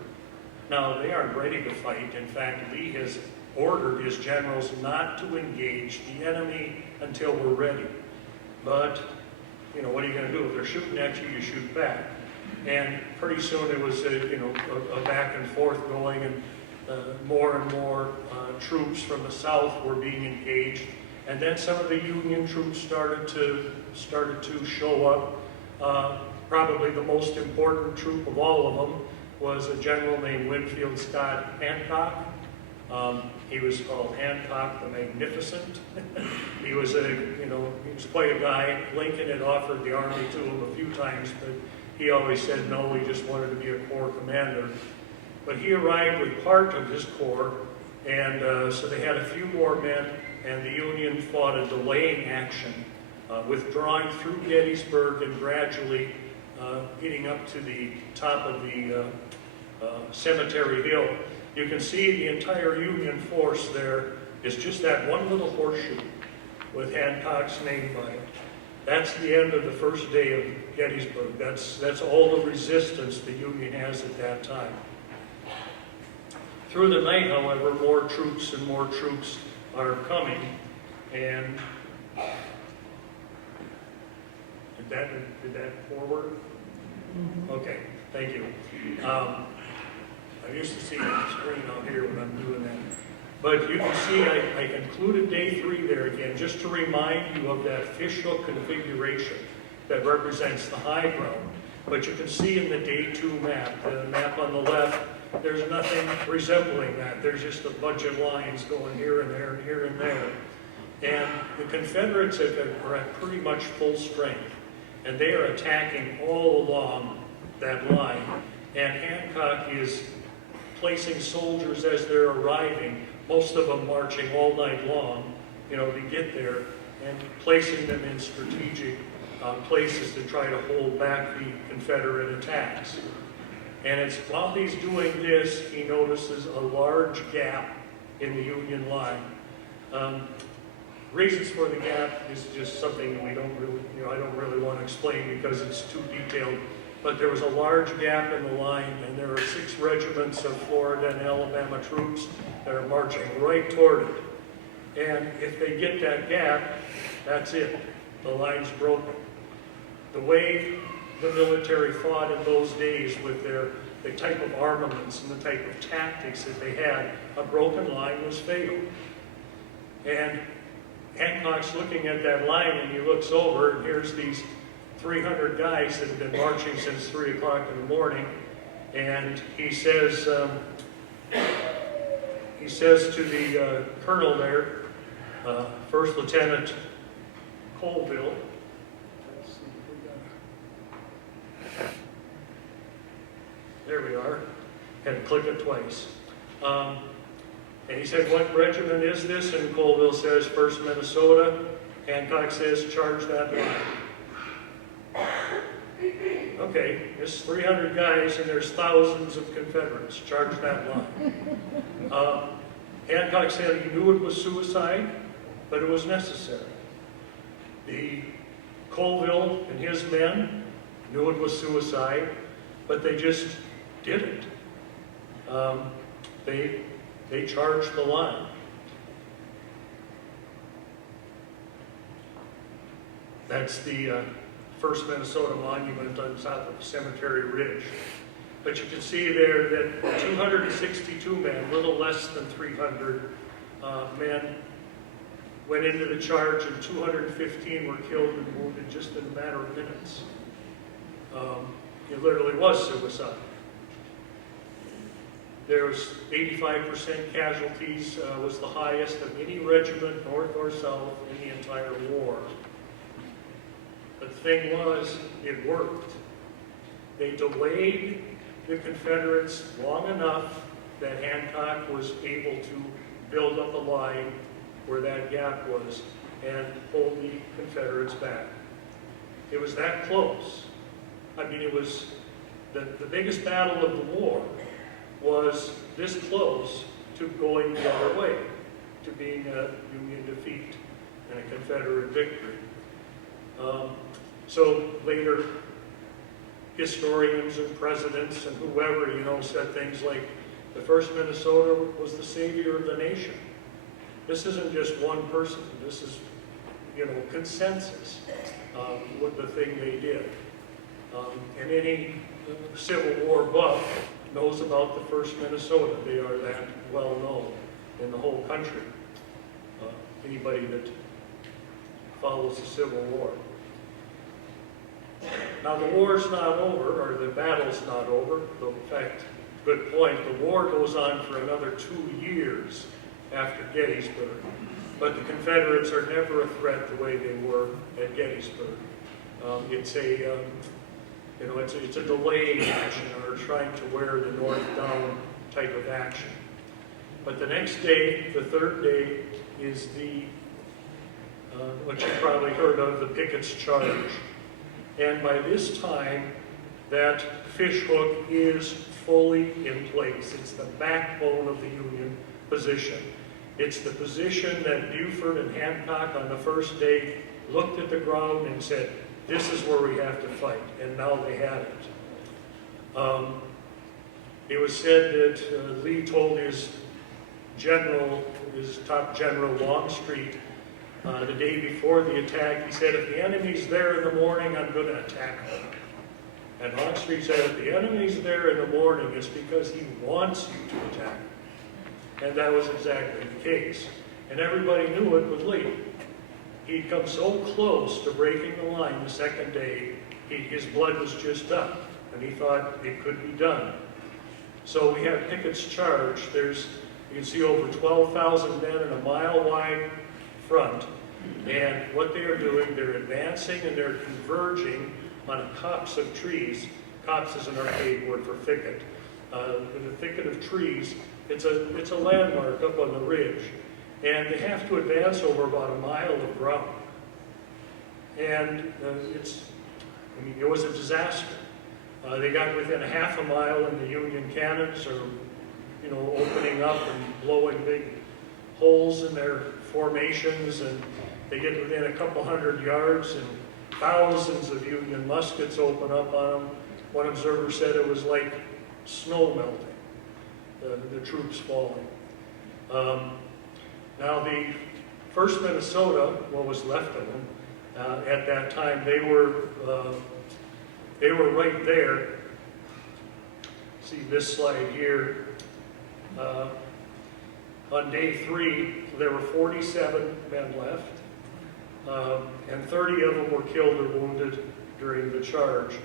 Now, they aren't ready to fight. In fact, Lee has ordered his generals not to engage the enemy until we're ready. But, you know, what are you going to do? If they're shooting at you, you shoot back. And pretty soon it was a back and forth going, and more and more troops from the south were being engaged, and then some of the Union troops started to show up. Probably the most important troop of all of them was a general named Winfield Scott Hancock. He was called Hancock the Magnificent. He was quite a guy. Lincoln had offered the army to him a few times, but he always said no. He just wanted to be a corps commander. But he arrived with part of his corps, and so they had a few more men, and the Union fought a delaying action, withdrawing through Gettysburg and gradually getting up to the top of the Cemetery Hill. You can see the entire Union force there is just that one little horseshoe with Hancock's name by it. That's the end of the first day of Gettysburg. That's all the resistance the Union has at that time. Through the night, however, more troops and more troops are coming, and did that forward? Okay, thank you. I used to see the screen out here when I'm doing that. But you can see I included day 3 there again, just to remind you of that official configuration that represents the high ground. But you can see in the day 2 map, the map on the left, there's nothing resembling that. There's just a bunch of lines going here and there and here and there. And the Confederates are at pretty much full strength. And they are attacking all along that line. And Hancock is placing soldiers as they're arriving, most of them marching all night long, to get there, and placing them in strategic places to try to hold back the Confederate attacks. And it's while he's doing this, he notices a large gap in the Union line. Reasons for the gap is just something we don't really, I don't really want to explain because it's too detailed. But there was a large gap in the line, and there are 6 regiments of Florida and Alabama troops that are marching right toward it. And if they get that gap, that's it. The line's broken. The way the military fought in those days with the type of armaments and the type of tactics that they had, a broken line was fatal. And Hancock's looking at that line, and he looks over, and here's these 300 guys that have been marching since 3 o'clock in the morning, and he says to the colonel there, First Lieutenant Colville, let's see if we got, there we are, had to click it twice. And he said, what regiment is this? And Colville says, 1st Minnesota. Hancock says, charge that line. Okay, there's 300 guys and there's thousands of Confederates. Charge that line. Hancock said he knew it was suicide, but it was necessary. The Colville and his men knew it was suicide, but they just didn't. They charged the line. That's the 1st Minnesota Monument on top of Cemetery Ridge. But you can see there that 262 men, a little less than 300 men, went into the charge, and 215 were killed and wounded just in a matter of minutes. It literally was suicide. There was 85% casualties, was the highest of any regiment, north or south, in the entire war. But the thing was, it worked. They delayed the Confederates long enough that Hancock was able to build up a line where that gap was and hold the Confederates back. It was that close. I mean, it was the biggest battle of the war was this close to going the other way, to being a Union defeat and a Confederate victory. So later, historians and presidents and whoever, said things like, the 1st Minnesota was the savior of the nation. This isn't just one person. This is, consensus with the thing they did. And any Civil War buff knows about the 1st Minnesota. They are that well known in the whole country. Anybody that follows the Civil War. Now the war's not over, or the battle's not over. In fact, good point, the war goes on for another 2 years after Gettysburg. But the Confederates are never a threat the way they were at Gettysburg. It's a delaying action, or trying to wear the North down type of action. But the next day, the 3rd day, is the, what you probably heard of, the Pickett's Charge. And by this time, that fish hook is fully in place. It's the backbone of the Union position. It's the position that Buford and Hancock on the first day looked at the ground and said, this is where we have to fight, and now they had it. It was said that Lee told his top general, Longstreet, the day before the attack, he said, if the enemy's there in the morning, I'm going to attack them. And Longstreet said, if the enemy's there in the morning, it's because he wants you to attack him. And that was exactly the case. And everybody knew it with Lee. He'd come so close to breaking the line the second day, his blood was just up, and he thought it could be done. So we have Pickett's charge. You can see over 12,000 men in a mile-wide front, and what they are doing, they're advancing and they're converging on a copse of trees. Copse is an archaic word for thicket. In a thicket of trees, it's a landmark up on the ridge. And they have to advance over about a mile of ground. And it was a disaster. They got within a half a mile and the Union cannons are, opening up and blowing big holes in their formations, and they get within a couple hundred yards and thousands of Union muskets open up on them. One observer said it was like snow melting, the troops falling. Now the 1st Minnesota, what was left of them, at that time, they were right there. See this slide here. On day 3, there were 47 men left, and 30 of them were killed or wounded during the charge.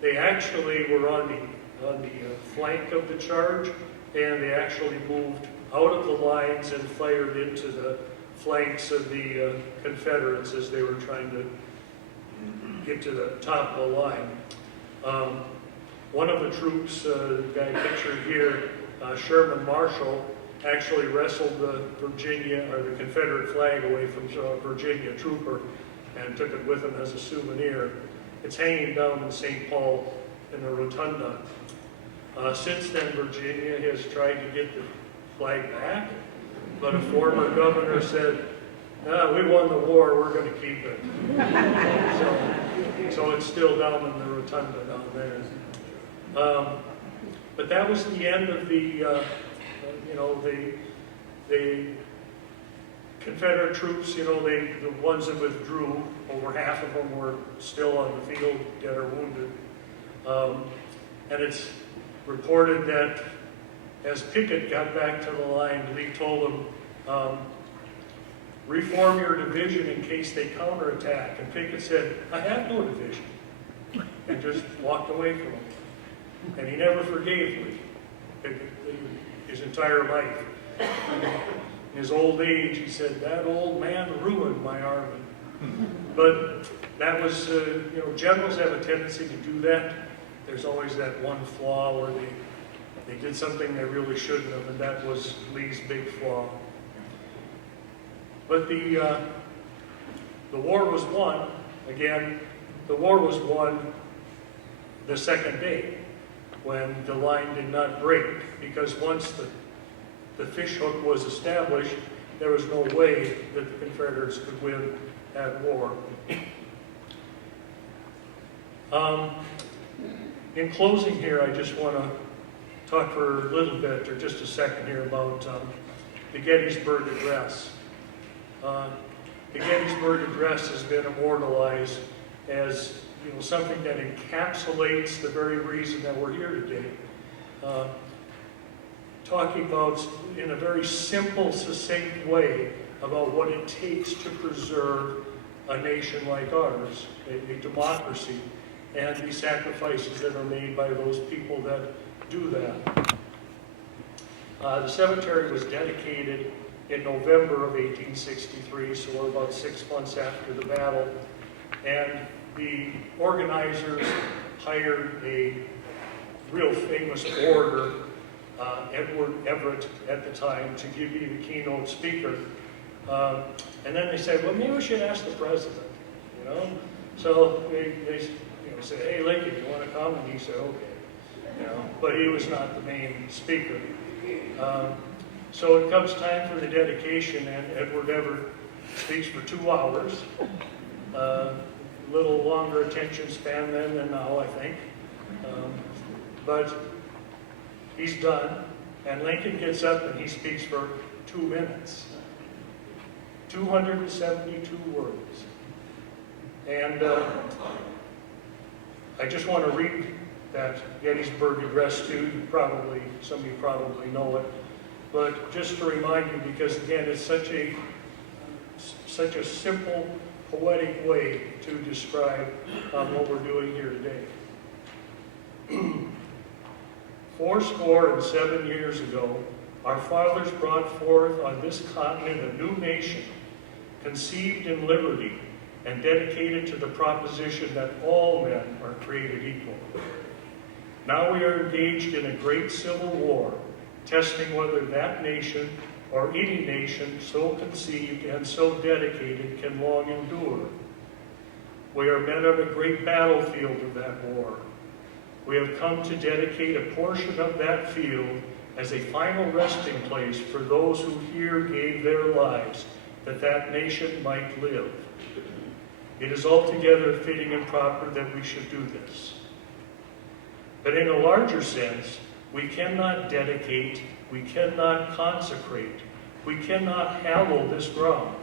They actually were on the flank of the charge, and they actually moved out of the lines and fired into the flanks of the Confederates as they were trying to get to the top of the line. One of the troops, the guy pictured here, Sherman Marshall, actually wrestled the Confederate flag away from a Virginia trooper and took it with him as a souvenir. It's hanging down in St. Paul in the rotunda. Since then, Virginia has tried to get the flag back, but a former governor said, "No, we won the war, we're going to keep it." So it's still down in the rotunda down there. But that was the end of the Confederate troops. The ones that withdrew, over half of them were still on the field, dead or wounded. And it's reported that as Pickett got back to the line, Lee told him, reform your division in case they counterattack. And Pickett said, I have no division, and just walked away from him. And he never forgave Lee, Pickett, his entire life. In his old age, he said, that old man ruined my army. But that was, generals have a tendency to do that. There's always that one flaw where they did something they really shouldn't have, and that was Lee's big flaw. But the war was won. Again, the war was won the second day when the line did not break, because once the fish hook was established, there was no way that the Confederates could win that war. In closing here, I just want to talk for a little bit, or just a second here, about the Gettysburg Address. The Gettysburg Address has been immortalized as something that encapsulates the very reason that we're here today. Talking about, in a very simple, succinct way, about what it takes to preserve a nation like ours, a democracy, and the sacrifices that are made by those people that do that. The cemetery was dedicated in November of 1863, so we're about 6 months after the battle, and the organizers hired a real famous orator, Edward Everett at the time, to give you the keynote speaker. And then they said, well, maybe we should ask the president, So they said, hey, Lincoln, you want to come? And he said, okay. But he was not the main speaker. So it comes time for the dedication, and Edward Everett speaks for 2 hours. A little longer attention span then than now, I think. But he's done, and Lincoln gets up and he speaks for 2 minutes. 272 words. And I just want to read that Gettysburg Address to you. Some of you probably know it. But just to remind you, because again, it's such a simple, poetic way to describe what we're doing here today. 77 years ago, our fathers brought forth on this continent a new nation, conceived in liberty and dedicated to the proposition that all men are created equal. Now we are engaged in a great civil war, testing whether that nation or any nation so conceived and so dedicated can long endure. We are men on a great battlefield of that war. We have come to dedicate a portion of that field as a final resting place for those who here gave their lives that that nation might live. It is altogether fitting and proper that we should do this. But in a larger sense, we cannot dedicate, we cannot consecrate, we cannot hallow this ground.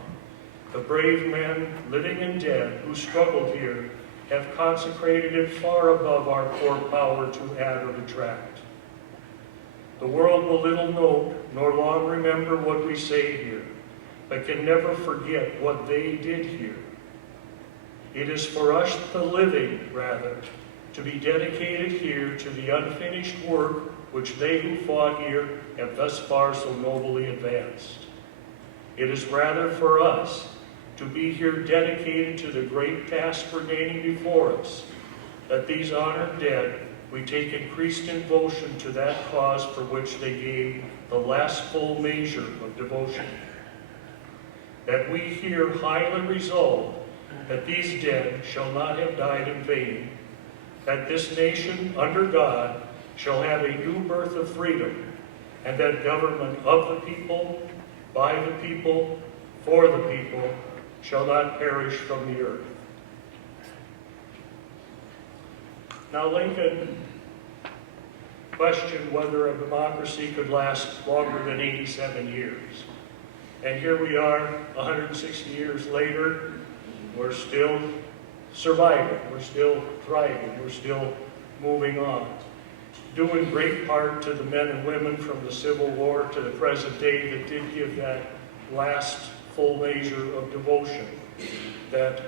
The brave men, living and dead, who struggled here have consecrated it far above our poor power to add or detract. The world will little note nor long remember what we say here, but can never forget what they did here. It is for us, the living, rather, to be dedicated here to the unfinished work which they who fought here have thus far so nobly advanced. It is rather for us to be here dedicated to the great task remaining before us, that these honored dead, we take increased devotion to that cause for which they gave the last full measure of devotion. That we here highly resolve that these dead shall not have died in vain, that this nation under God shall have a new birth of freedom, and that government of the people, by the people, for the people, shall not perish from the earth. Now Lincoln questioned whether a democracy could last longer than 87 years. And here we are, 160 years later, we're still surviving, we're still thriving, we're still moving on. Due in great part to the men and women from the Civil War to the present day that did give that last full measure of devotion, that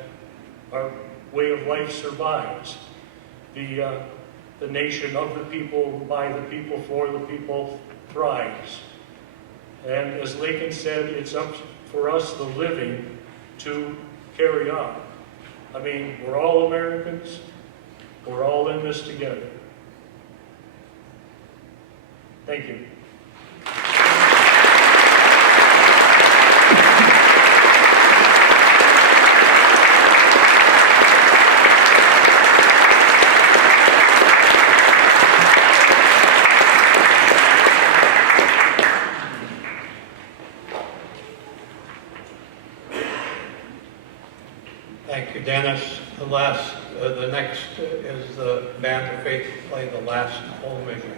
our way of life survives. The nation of the people, by the people, for the people thrives. And as Lincoln said, it's up for us, the living, to carry on. I mean, we're all Americans. We're all in this together. Thank you. Thank you, Dennis. The next is the Band of Faith to play the last whole measure.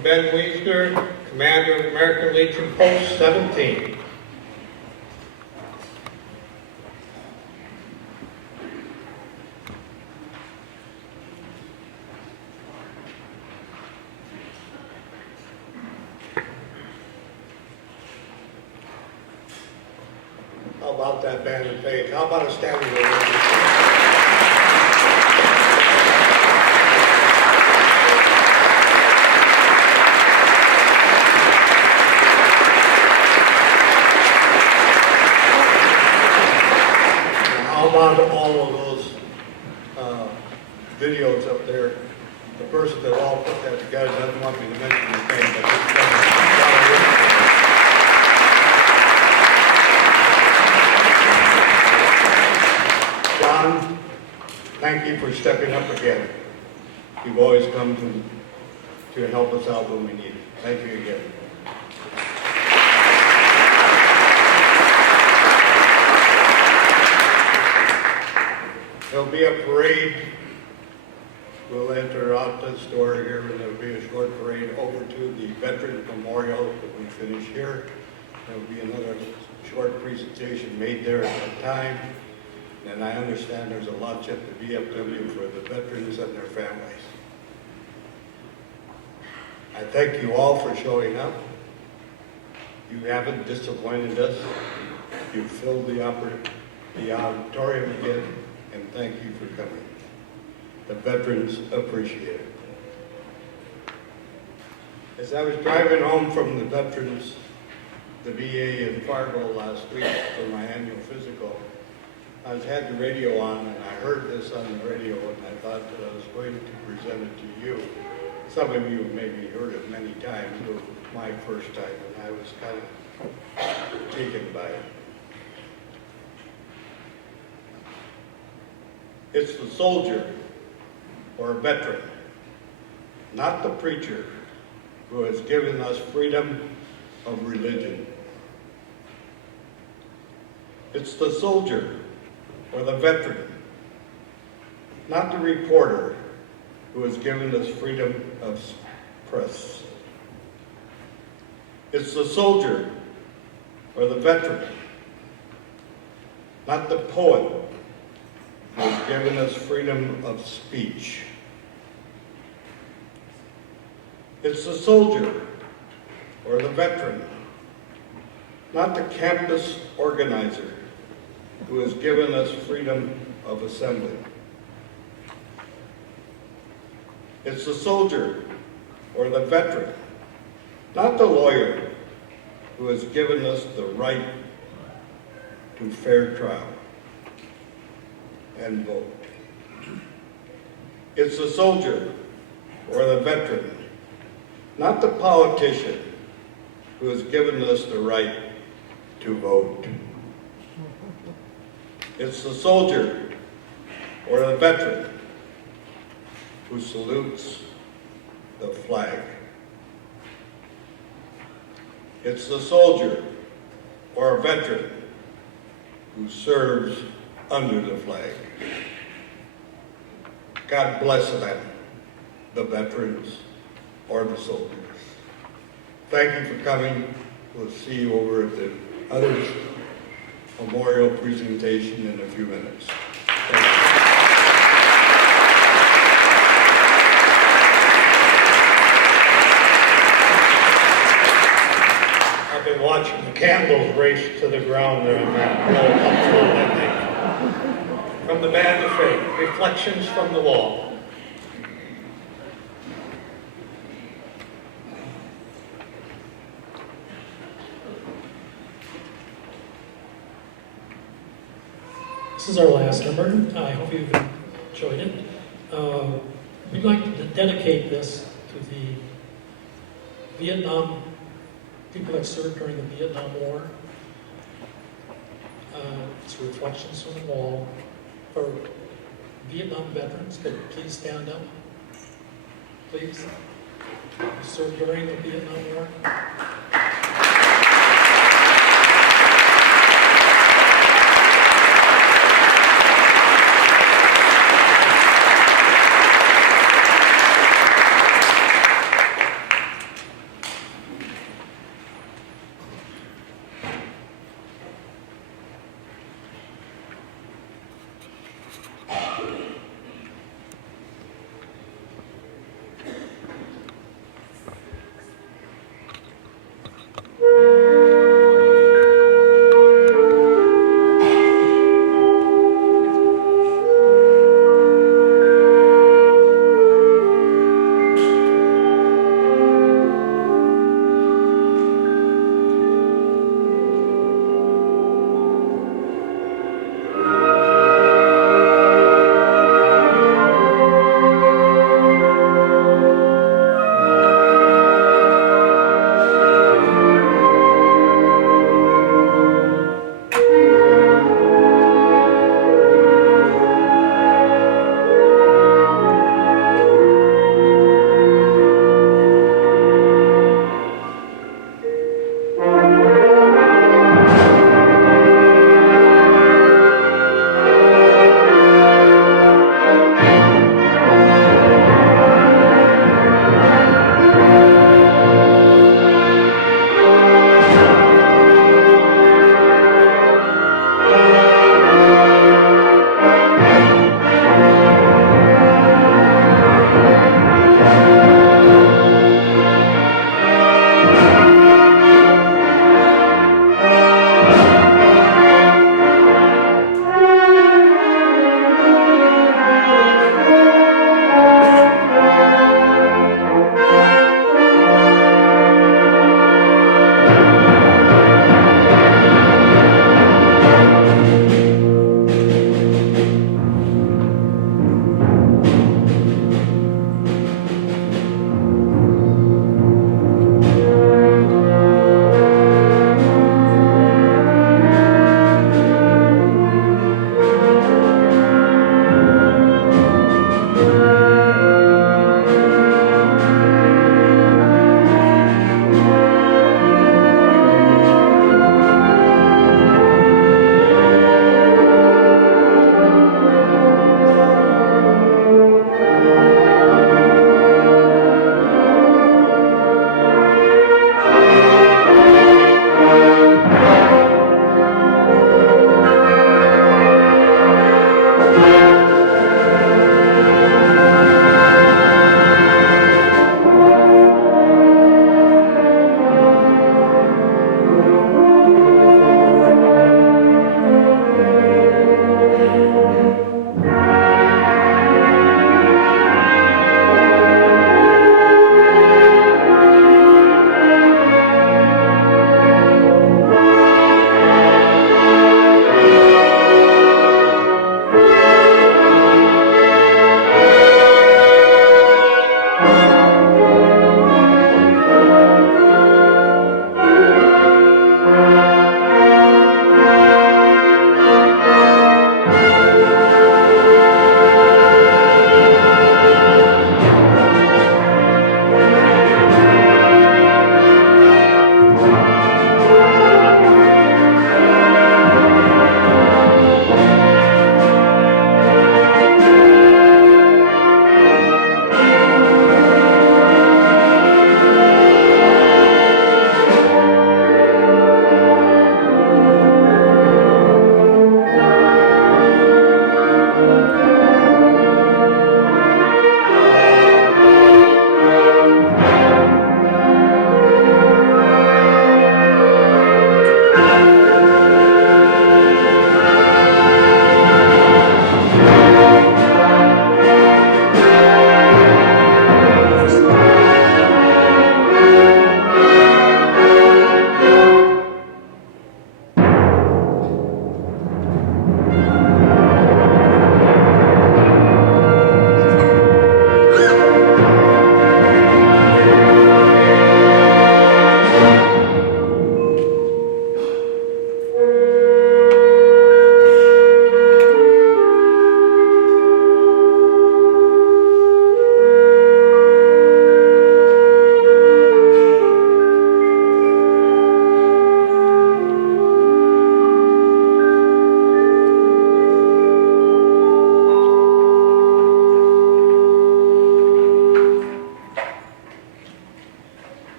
from Ben Wiesner, Commander of American Legion Post 17. How about that band of faith? How about a standing ovation? How about all of those videos up there? The person that all put that together doesn't want me to mention his name, but he's done a John, thank you for stepping up again. You've always come to help us out when we need it. Thank you again. There'll be a parade. We'll enter out this door here, and there'll be a short parade over to the Veterans Memorial that we finish here. There'll be another short presentation made there at that time. And I understand there's a lunch at the VFW for the veterans and their families. I thank you all for showing up. You haven't disappointed us. You've filled the auditorium again, and thank you for coming. The veterans appreciate it. As I was driving home from the veterans, the VA in Fargo last week for my annual physical, I had the radio on, and I heard this on the radio, and I thought that I was going to present it to you. Some of you maybe heard it many times. It was my first time, and I was kind of taken by it. It's the soldier or a veteran, not the preacher, who has given us freedom of religion. It's the soldier or the veteran, not the reporter, who has given us freedom of press. It's the soldier or the veteran, not the poet, who has given us freedom of speech. It's the soldier or the veteran, not the campus organizer, who has given us freedom of assembly. It's the soldier or the veteran, not the lawyer, who has given us the right to fair trial and vote. It's the soldier or the veteran, not the politician, who has given us the right to vote. It's the soldier or the veteran who salutes the flag. It's the soldier or a veteran who serves under the flag. God bless them, the veterans or the soldiers. Thank you for coming. We'll see you over at the others memorial presentation in a few minutes. Thank you. I've been watching the candles race to the ground there on that wall up front, I think. From the Band of Faith, Reflections from the Wall. This is our last number. I hope you've enjoyed it. We'd like to dedicate this to the Vietnam people that served during the Vietnam War. It's Reflections from the Wall. For Vietnam veterans, could you please stand up? Please. You served during the Vietnam War.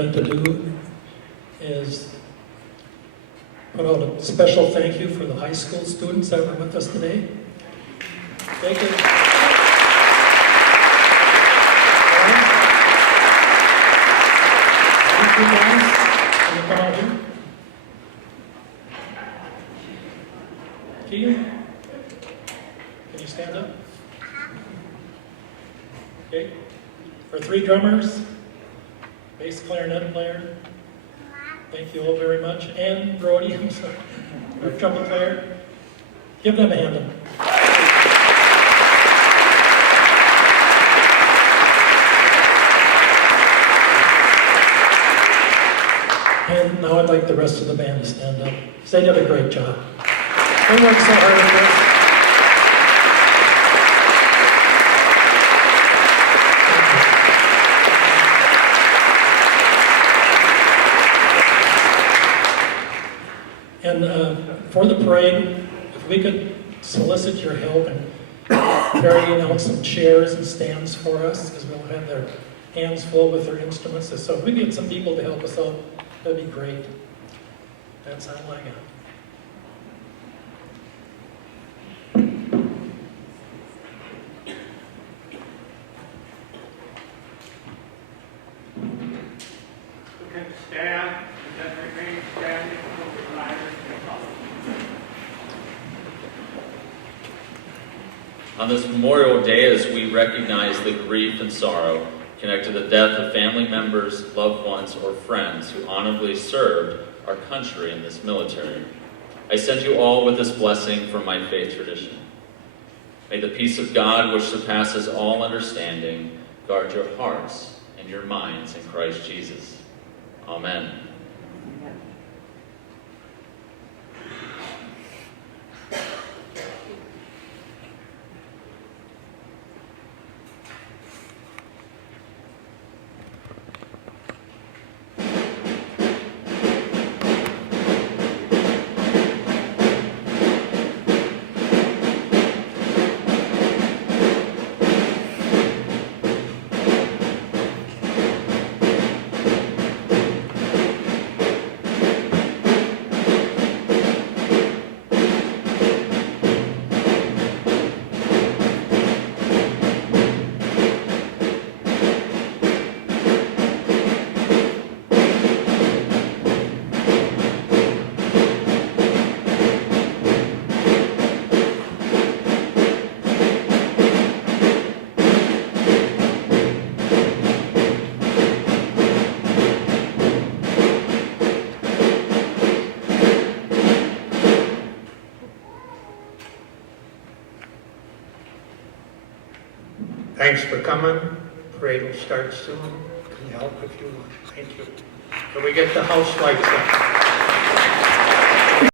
going to do is put out a special thank you for the high school students that were with us today. Thank you. Thank you guys. Can you come out here? Keegan? Can you stand up? Okay. Our 3 drummers, bass clarinet player, thank you all very much, and Brody, I'm sorry, our trumpet player. Give them a hand. And now I'd like the rest of the band to stand up. They did a great job. They worked so hard at this. And for the parade, if we could solicit your help in carrying out some chairs and stands for us, because we'll have their hands full with their instruments. So if we get some people to help us out, that'd be great. That's all I got. You can stand and then remain standing until the riders can come. On this Memorial Day, as we recognize the grief and sorrow connected to the death of family members, loved ones, or friends who honorably served our country in this military, I send you all with this blessing from my faith tradition. May the peace of God, which surpasses all understanding, guard your hearts and your minds in Christ Jesus. Amen. Thanks for coming. Parade will start soon. Can you help if you want? Thank you. Can we get the house lights up?